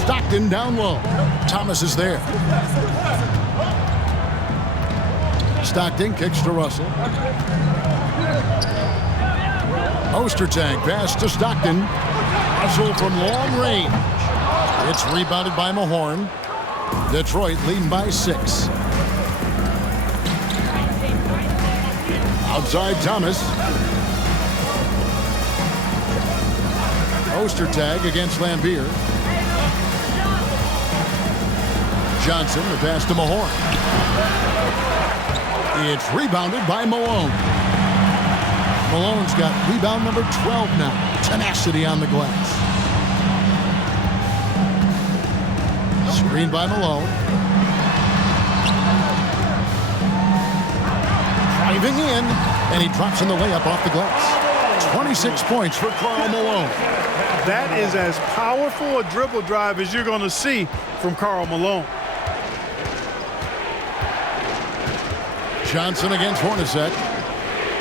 Stockton down low. Thomas is there. Stockton kicks to Russell. Ostertag pass to Stockton. Russell from long range. It's rebounded by Mahorn. Detroit leading by 6. Outside Thomas. Ostertag against Lampier. Johnson, the pass to Mahorn. It's rebounded by Malone. Malone's got rebound number 12 now. Tenacity on the glass. Screen by Malone. Driving in, and he drops in the layup off the glass. 26 points for Karl Malone. That is as powerful a dribble drive as you're going to see from Karl Malone. Johnson against Hornacek.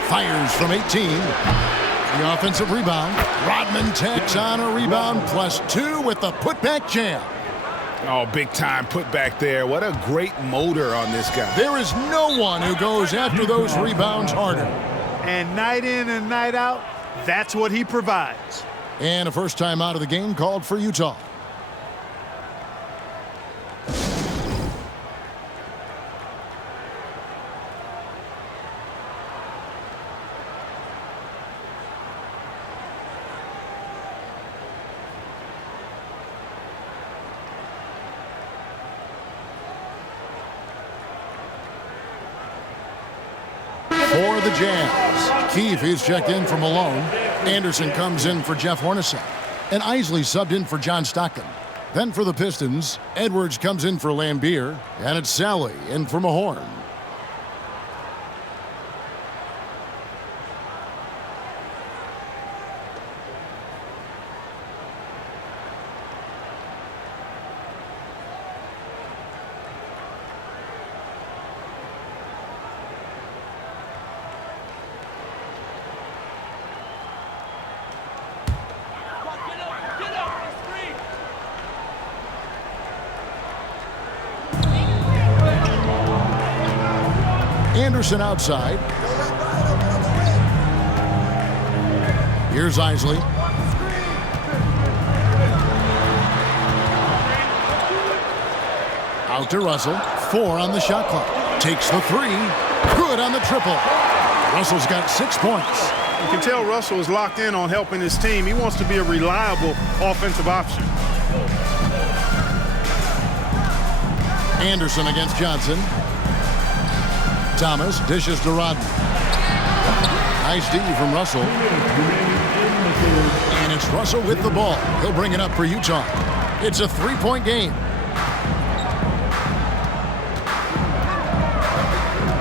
Fires from 18. The offensive rebound. Rodman takes on a rebound +2 with the putback jam. Oh, big time putback there. What a great motor on this guy. There is no one who goes after those rebounds harder. And night in and night out, that's what he provides. And a first time out of the game called for Utah. For the Jazz, Keefe is checked in for Malone. Anderson comes in for Jeff Hornacek. And Isley subbed in for John Stockton. Then for the Pistons, Edwards comes in for Lambier. And it's Sally in for Mahorn. Anderson outside. Here's Isley. Out to Russell. 4 on the shot clock. Takes the 3. Good on the triple. Russell's got 6 points. You can tell Russell is locked in on helping his team. He wants to be a reliable offensive option. Anderson against Johnson. Thomas dishes to Rodman. Nice D from Russell. And it's Russell with the ball. He'll bring it up for Utah. It's a 3-point game.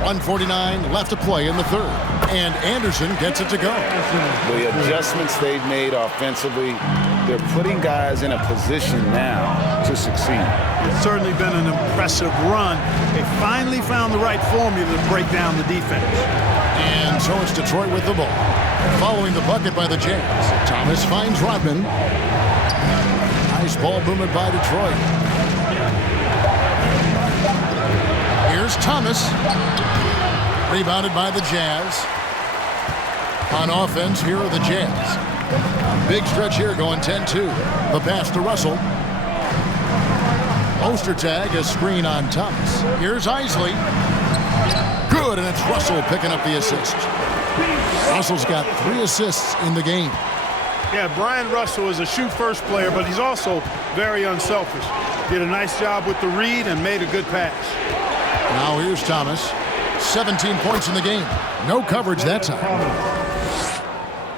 1:49 left to play in the third. And Anderson gets it to go. The adjustments they've made offensively, they're putting guys in a position now to succeed. It's certainly been an impressive run. They finally found the right formula to break down the defense. And so it's Detroit with the ball. Following the bucket by the Jazz. Thomas finds Rodman. Nice ball movement by Detroit. Here's Thomas. Rebounded by the Jazz. On offense, here are the Jazz. Big stretch here going 10-2. The pass to Russell. Ostertag, a screen on Thomas. Here's Isley. Good, and it's Russell picking up the assist. Russell's got 3 assists in the game. Yeah, Brian Russell is a shoot-first player, but he's also very unselfish. Did a nice job with the read and made a good pass. Now here's Thomas. 17 points in the game. No coverage that time.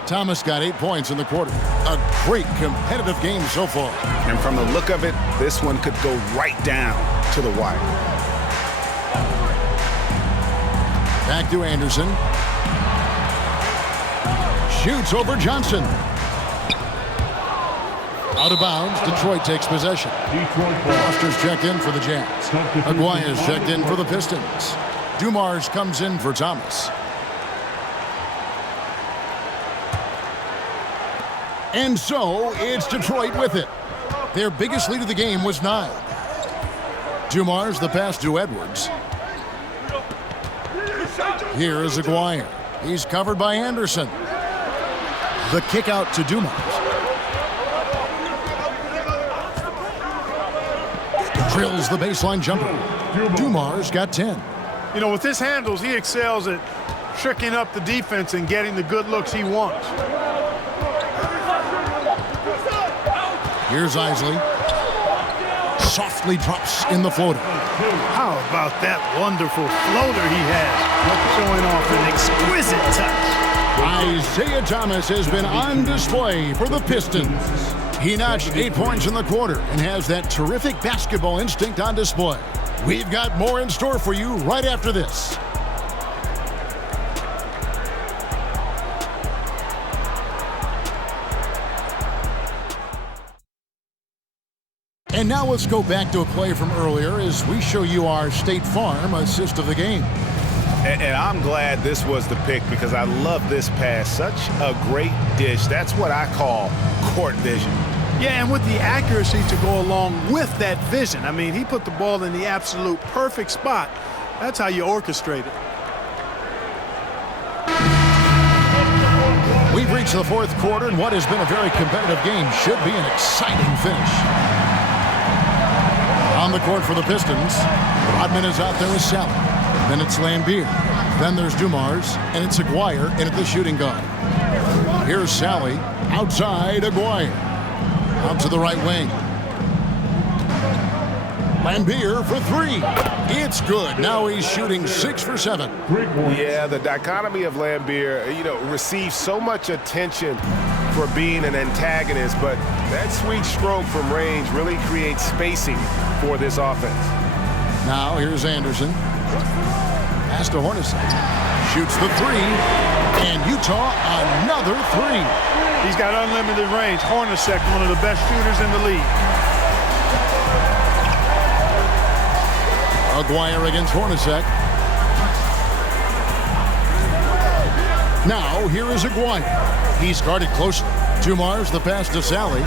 Thomas got 8 points in the quarter. A great competitive game so far. And from the look of it, this one could go right down to the wire. Back to Anderson. Shoots over Johnson. Out of bounds, Detroit takes possession. Foster's checked in for the Jazz. Aguirre's checked in for the Pistons. Dumars comes in for Thomas. And so, it's Detroit with it. Their biggest lead of the game was 9. Dumars the pass to Edwards. Here is Aguirre. He's covered by Anderson. The kick out to Dumars. Drills the baseline jumper. Dumars got 10. You know, with his handles, he excels at tricking up the defense and getting the good looks he wants. Here's Isley. Softly drops in the floater. How about that wonderful floater he has? Showing off an exquisite touch. Isaiah Thomas has been on display for the Pistons. He notched 8 points in the quarter and has that terrific basketball instinct on display. We've got more in store for you right after this. And now let's go back to a play from earlier as we show you our State Farm assist of the game. And I'm glad this was the pick because I love this pass. Such a great dish. That's what I call court vision. Yeah, and with the accuracy to go along with that vision. I mean, he put the ball in the absolute perfect spot. That's how you orchestrate it. We've reached the fourth quarter, and what has been a very competitive game should be an exciting finish. On the court for the Pistons, Rodman is out there with Sally. Then it's Lambier. Then there's Dumars, and it's Aguirre in at the shooting guard. Here's Sally, outside Aguirre. Out to the right wing. Lambier for 3. It's good. Now he's shooting 6 for 7. Yeah, the dichotomy of Lambier, receives so much attention for being an antagonist, but that sweet stroke from range really creates spacing for this offense. Now here's Anderson. Pass to Hornacek. Shoots the 3. And Utah another 3. He's got unlimited range. Hornacek, one of the best shooters in the league. Aguirre against Hornacek. Now, here is Aguirre. He's guarded closely. Dumars the pass to Sally.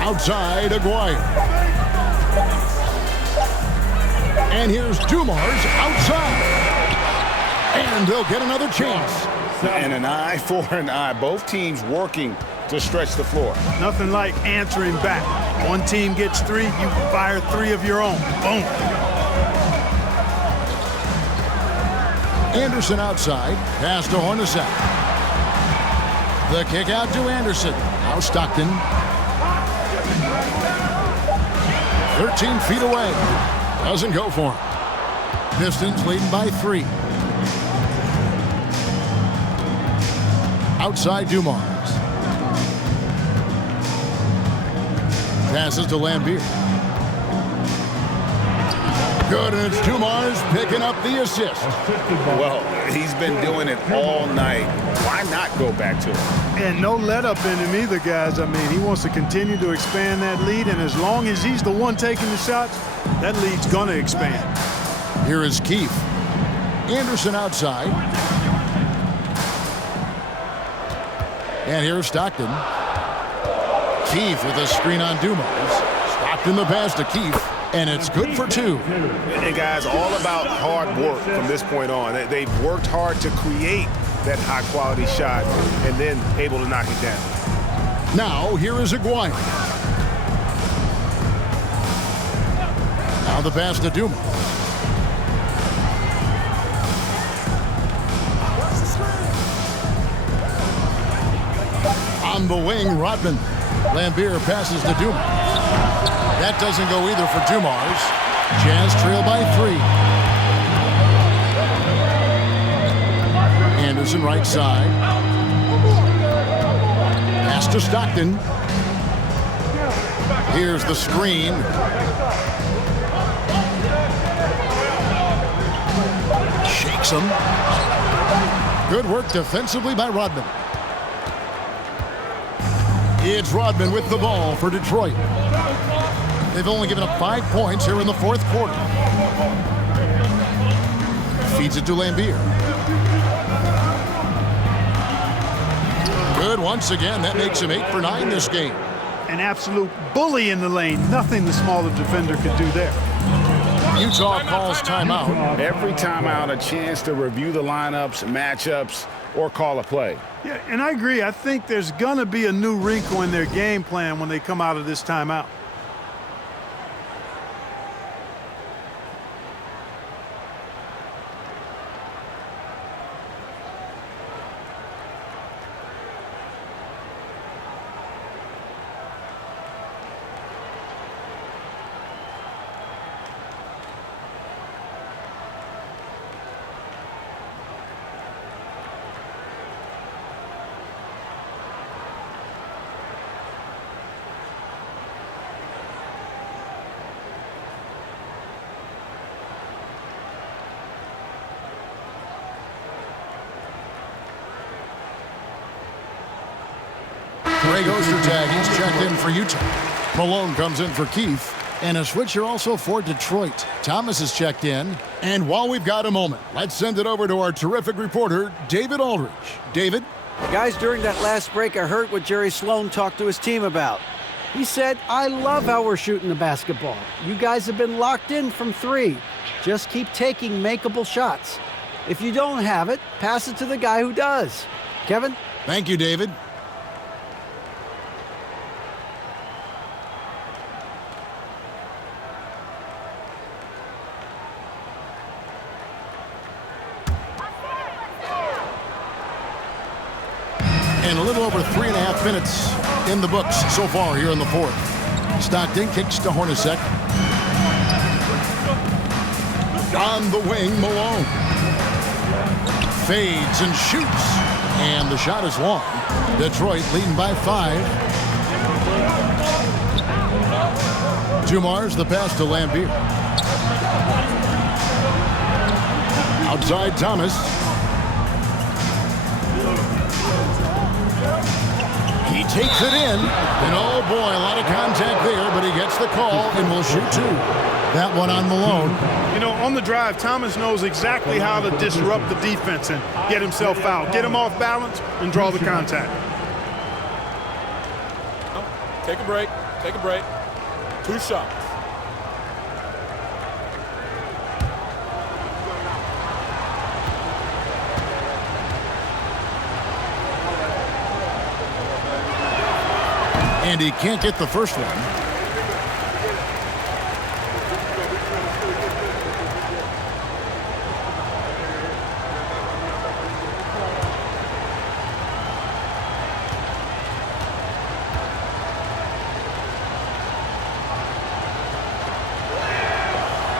Outside Aguirre. And here's Dumars outside. And they'll get another chance. And an eye for an eye. Both teams working to stretch the floor. Nothing like answering back. One team gets 3, you fire 3 of your own. Boom. Anderson outside. Pass to Hornacek. The kick out to Anderson. Now Stockton. 13 feet away. Doesn't go for him. Pistons leading by 3. Outside Dumars. Passes to Lambier. Good, and it's Dumars picking up the assist. Well, he's been doing it all night. Why not go back to it? And no let up in him either, guys. I mean, he wants to continue to expand that lead, and as long as he's the one taking the shots, that lead's going to expand. Here is Keefe. Anderson outside. And here's Stockton. Keefe with a screen on Dumars. Stockton the pass to Keefe. And it's good for 2. And guys, all about hard work from this point on. They've worked hard to create that high-quality shot and then able to knock it down. Now, here is Aguirre. Now the pass to Dumars. On the wing, Rodman. Lambier passes to Dumars. That doesn't go either for Dumars. Jazz trail by 3. Anderson right side. Pass to Stockton. Here's the screen. Shakes him. Good work defensively by Rodman. It's Rodman with the ball for Detroit. They've only given up 5 points here in the 4th quarter. Feeds it to Lambier. Good once again. That makes him 8 for 9 this game. An absolute bully in the lane. Nothing the smaller defender could do there. Utah calls timeout. Every timeout, a chance to review the lineups, matchups, or call a play. Yeah, and I agree. I think there's going to be a new wrinkle in their game plan when they come out of this timeout. Greg Ostertag, he's checked in for Utah. Malone comes in for Keefe. And a switcher also for Detroit. Thomas is checked in. And while we've got a moment, let's send it over to our terrific reporter, David Aldridge. David? Guys, during that last break, I heard what Jerry Sloan talked to his team about. He said, I love how we're shooting the basketball. You guys have been locked in from 3. Just keep taking makeable shots. If you don't have it, pass it to the guy who does. Kevin? Thank you, David. And a little over 3.5 minutes in the books so far here in the 4th. Stockton kicks to Hornacek. On the wing, Malone. Fades and shoots. And the shot is long. Detroit leading by 5. Dumars, the pass to Lambier. Outside Thomas. He takes it in, and oh boy, a lot of contact there, but he gets the call and will shoot 2. That one on Malone. You know, on the drive, Thomas knows exactly how to disrupt the defense and get himself out, get him off balance, and draw the contact. Take a break. Take a break. 2 shots. And he can't get the first one.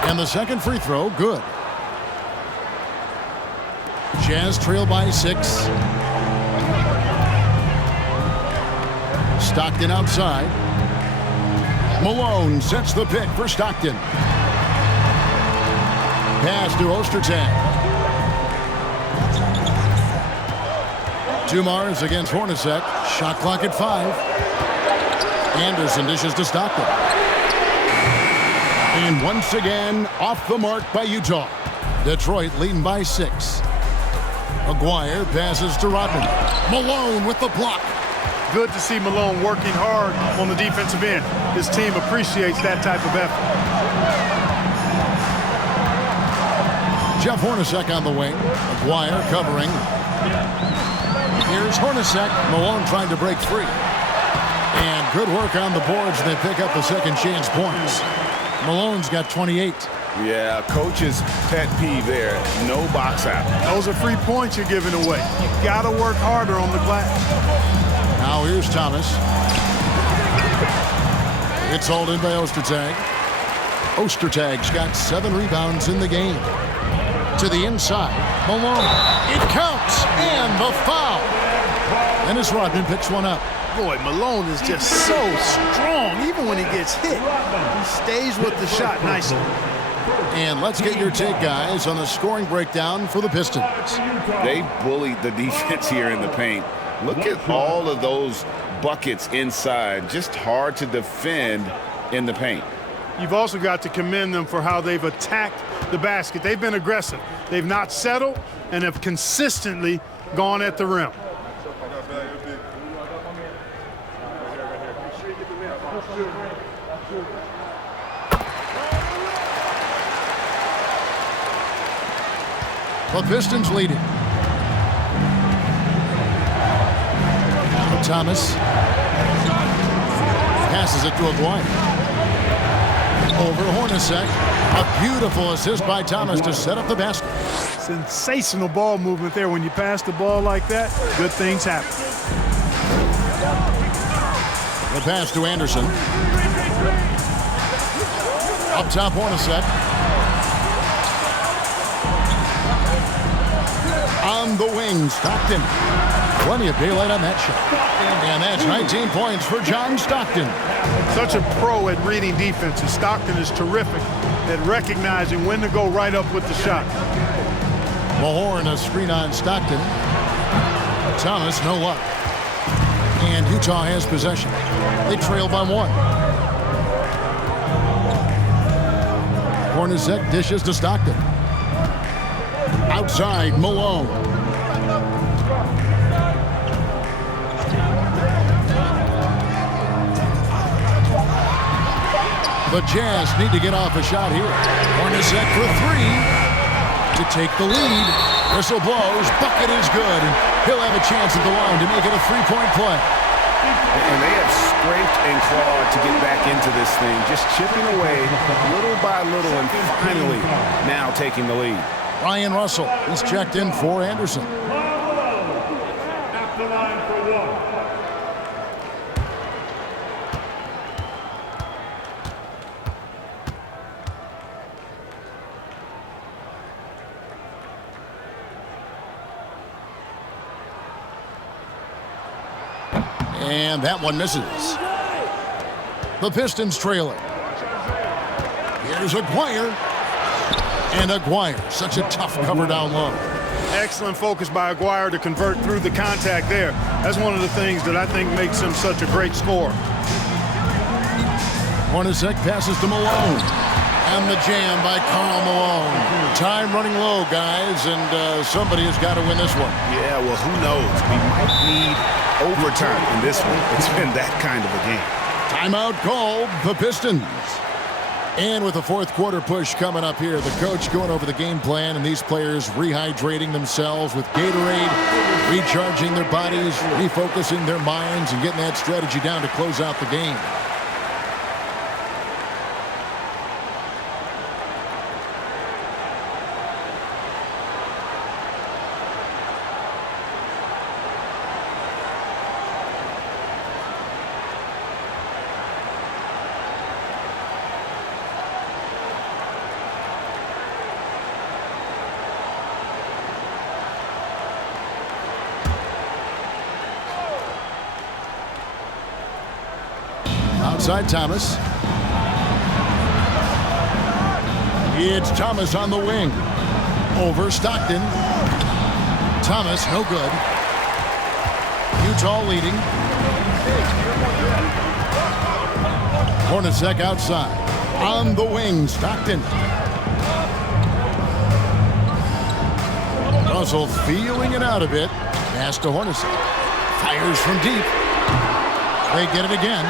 And the second free throw, good. Jazz trail by 6. Stockton outside. Malone sets the pick for Stockton. Pass to Ostertag. Dumars against Hornacek. Shot clock at 5. Anderson dishes to Stockton. And once again, off the mark by Utah. Detroit leading by 6. Maguire passes to Rodman. Malone with the block. Good to see Malone working hard on the defensive end. His team appreciates that type of effort. Jeff Hornacek on the wing. Maguire covering. Here's Hornacek. Malone trying to break free. And good work on the boards. They pick up the second chance points. Malone's got 28. Yeah, coach's pet peeve there. No box out. Those are free points you're giving away. You got to work harder on the glass. Now here's Thomas. It's hauled in by Ostertag. Ostertag's got 7 rebounds in the game. To the inside. Malone. It counts. And the foul. Dennis Rodman picks one up. Boy, Malone is just so strong. Even when he gets hit, he stays with the shot nicely. And let's get your take, guys, on the scoring breakdown for the Pistons. They bullied the defense here in the paint. Look at all of those buckets inside. Just hard to defend in the paint. You've also got to commend them for how they've attacked the basket. They've been aggressive. They've not settled and have consistently gone at the rim. The Pistons lead it. Thomas passes it to Aguirre. Over Hornacek. A beautiful assist by Thomas to set up the basket. Sensational ball movement there. When you pass the ball like that, good things happen. The pass to Anderson. Up top, Hornacek. On the wing, Stockton. Plenty of daylight on that shot. And that's 19 points for John Stockton. Such a pro at reading defenses. Stockton is terrific at recognizing when to go right up with the shot. Mahorn a screen on Stockton. Thomas, no luck. And Utah has possession. They trail by 1. Hornacek dishes to Stockton. Outside, Malone. The Jazz need to get off a shot here. Hornacek for 3 to take the lead. Whistle blows. Bucket is good. And he'll have a chance at the line to make it a 3-point play. And they have scraped and clawed to get back into this thing, just chipping away little by little and finally now taking the lead. Ryan Russell is checked in for Anderson. At the line for 1. And that one misses. The Pistons trailing. Here's Aguirre. And Aguirre, such a tough cover down low. Excellent focus by Aguirre to convert through the contact there. That's one of the things that I think makes him such a great scorer. Hornacek passes to Malone. And the jam by Karl Malone. Time running low, guys, and somebody has got to win this one. Yeah, well, who knows? We might need overtime in this one. It's been that kind of a game. Timeout called, the Pistons. And with the fourth quarter push coming up here, the coach going over the game plan and these players rehydrating themselves with Gatorade, recharging their bodies, refocusing their minds, and getting that strategy down to close out the game. Outside Thomas. It's Thomas on the wing. Over Stockton. Thomas, no good. Utah leading. Hornacek outside. On the wing, Stockton. Russell feeling it out a bit. Pass to Hornacek. Fires from deep. They get it again.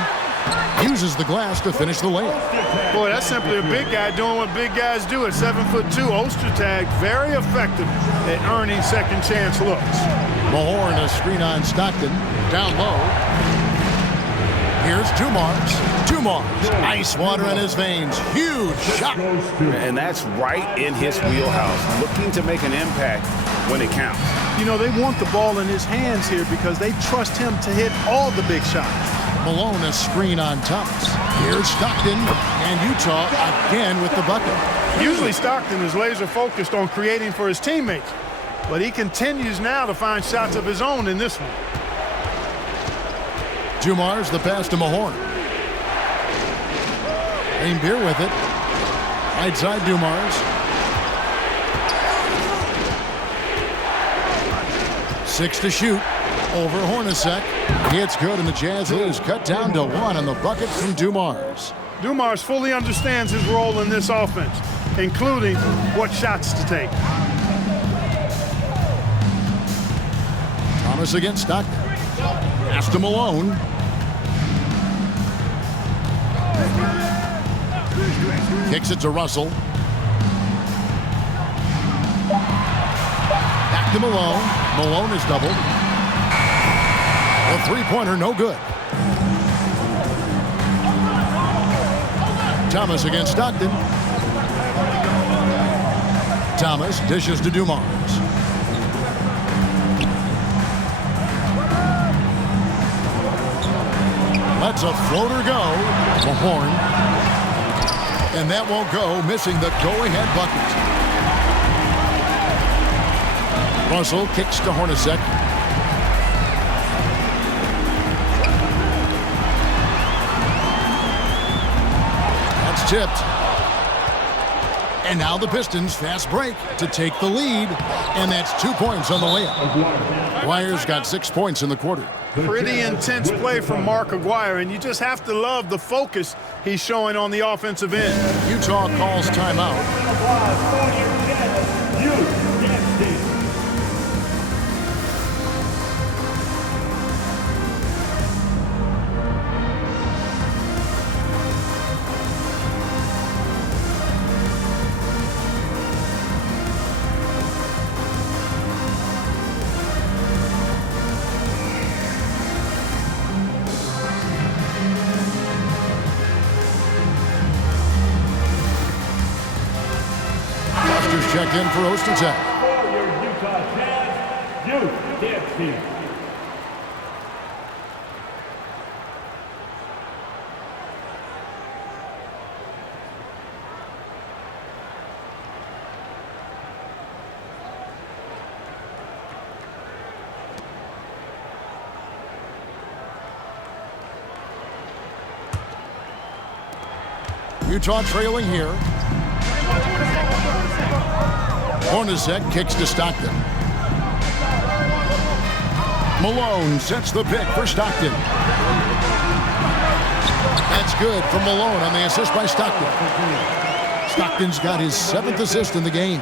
Uses the glass to finish the layup. Boy, that's simply a big guy doing what big guys do at 7'2". Ostertag very effective at earning second chance looks. Mahorn a screen on Stockton. Down low. Here's Dumars. Dumars. Ice water in his veins. Huge shot. And that's right in his wheelhouse. Looking to make an impact when it counts. You know, they want the ball in his hands here because they trust him to hit all the big shots. Malone a screen on Thomas. Here's Stockton, and Utah again with the bucket. Usually Stockton is laser focused on creating for his teammates, but he continues now to find shots of his own in this one. Dumars the pass to Mahorn. Beer with it. Right side Dumars. 6 to shoot. Over Hornacek. It's good, and the Jazz is cut down to 1 on the bucket from Dumars. Dumars fully understands his role in this offense, including what shots to take. Thomas against Stockton. Pass to Malone. Kicks it to Russell. Back to Malone. Malone is doubled. A three-pointer, no good. Thomas against Stockton. Thomas dishes to Dumars. Lets a floater go. Mahorn. And that won't go, missing the go-ahead bucket. Russell kicks to Hornacek. That's tipped. And now the Pistons fast break to take the lead. And that's 2 points on the layup. Dwyer's got 6 points in the quarter. Pretty intense play from Mark Aguirre, and you just have to love the focus he's showing on the offensive end. Utah calls timeout. Checked in for Ostertag. For your Utah Jazz, Youth Dance Team. Utah trailing here. Hornacek kicks to Stockton. Malone sets the pick for Stockton. That's good from Malone on the assist by Stockton. Stockton's got his 7th assist in the game.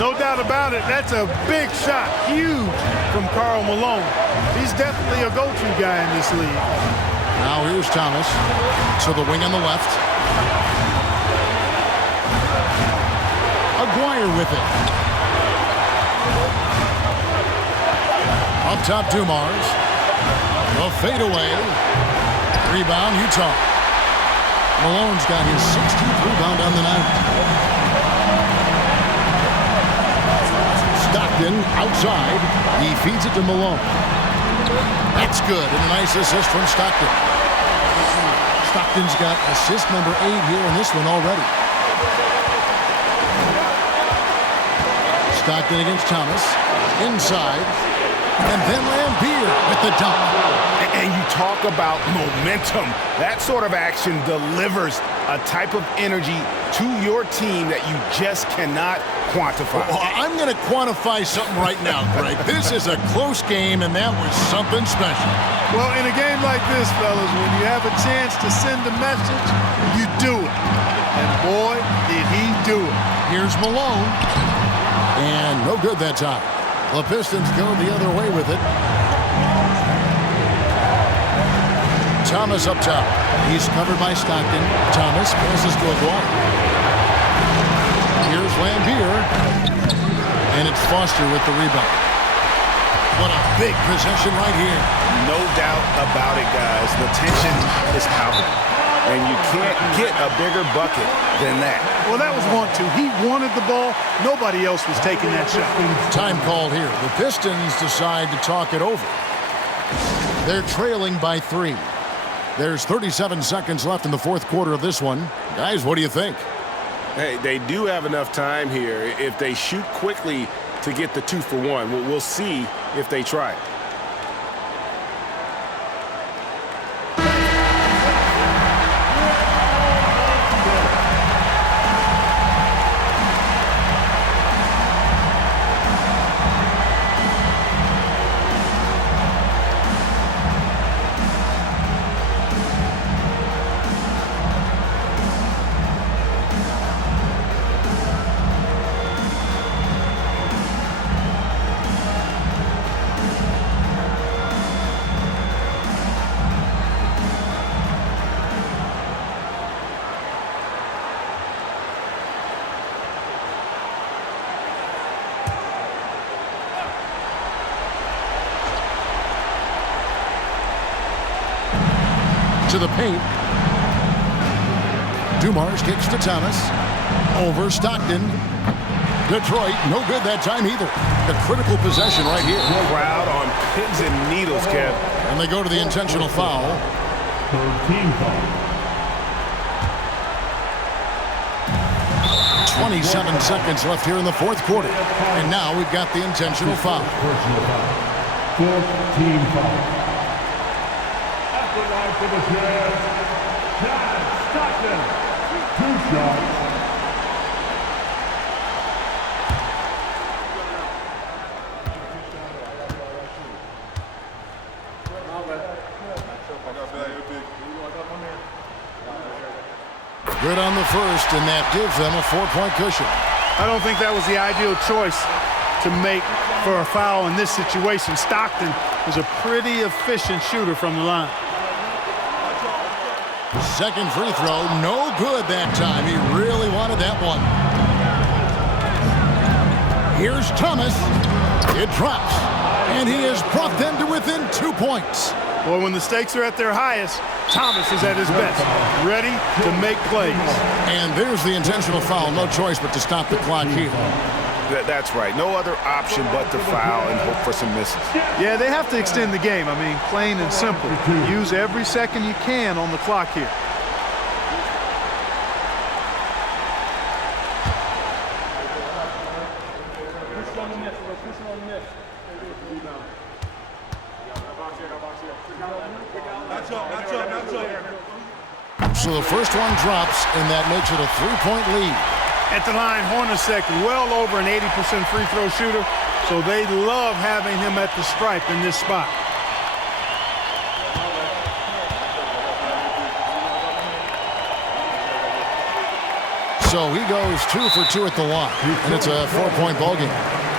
No doubt about it, that's a big shot, huge from Karl Malone. He's definitely a go-to guy in this league. Now here's Thomas to the wing on the left. Aguirre with it. Up top, Dumars. A fadeaway. Rebound, Utah. Malone's got his 16th rebound on the night. Stockton outside. He feeds it to Malone. That's good, and a nice assist from Stockton. Stockton's got assist number 8 here in this one already. Stockton against Thomas. Inside. And then Lambeer with the dunk. And you talk about momentum. That sort of action delivers a type of energy to your team that you just cannot quantify. Well, I'm going to quantify something right now, Greg. This is a close game, and that was something special. Well, in a game like this, fellas, when you have a chance to send a message, you do it. And boy, did he do it. Here's Malone. And no good that time. The Pistons go the other way with it. Thomas up top. He's covered by Stockton. Thomas passes to Aguilar. Here's Lambier. And it's Foster with the rebound. What a big possession right here. No doubt about it, guys. The tension is palpable. And you can't get a bigger bucket than that. Well, that was 1-2. He wanted the ball. Nobody else was taking that shot. Time called here. The Pistons decide to talk it over. They're trailing by 3. There's 37 seconds left in the fourth quarter of this one. Guys, what do you think? Hey, they do have enough time here if they shoot quickly to get the 2 for 1. We'll see if they try it. To the paint. Dumars kicks to Thomas. Over Stockton. Detroit, no good that time either. A critical possession right here. Crowd on pins and needles, Kev. And they go to the intentional foul. Third team foul. 27 seconds left here in the fourth quarter. And now we've got the intentional foul. Personal foul. Fourth team foul. At the line for the Jazz, John Stockton. 2 shots. Good on the first, and that gives them a 4-point cushion. I don't think that was the ideal choice to make for a foul in this situation. Stockton was a pretty efficient shooter from the line. Second free throw, no good that time. He really wanted that one. Here's Thomas. It drops, and he has brought them to within 2 points. Well, when the stakes are at their highest, Thomas is at his best, ready to make plays. And there's the intentional foul. No choice but to stop the clock here. That's right. No other option but to foul and hope for some misses. Yeah, they have to extend the game. I mean, plain and simple. Use every second you can on the clock here. So the first one drops, and that makes it a 3-point lead. At the line, Hornacek well over an 80% free throw shooter, so they love having him at the stripe in this spot. So he goes 2 for 2 at the line, and it's a 4-point ball game.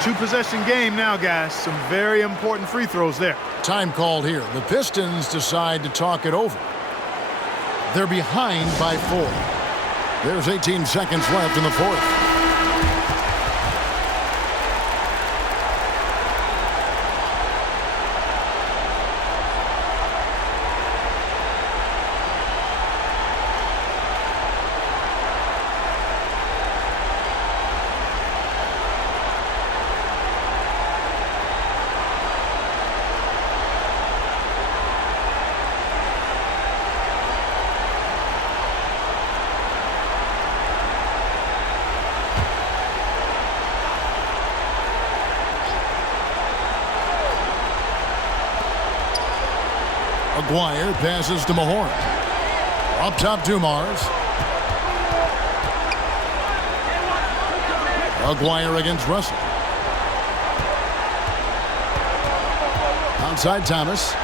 2-possession game now, guys. Some very important free throws there. Time called here. The Pistons decide to talk it over. They're behind by 4. There's 18 seconds left in the fourth. Aguirre passes to Mahorn. Up top, Dumars. Aguirre against Russell. Outside Thomas.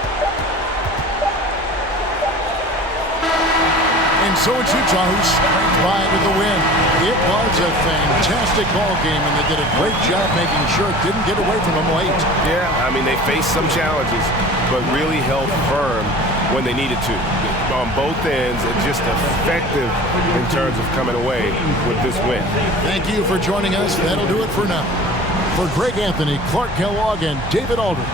And so it's Utah who scraped by with the win. It was a fantastic ball game, and they did a great job making sure it didn't get away from them late. Yeah, I mean, they faced some challenges, but really held firm when they needed to. On both ends, and just effective in terms of coming away with this win. Thank you for joining us. That'll do it for now. For Greg Anthony, Clark Kellogg, and David Aldridge,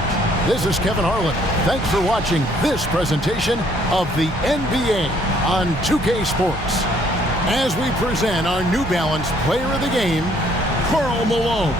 this is Kevin Harlan. Thanks for watching this presentation of the NBA on 2K Sports. As we present our New Balance Player of the Game, Karl Malone.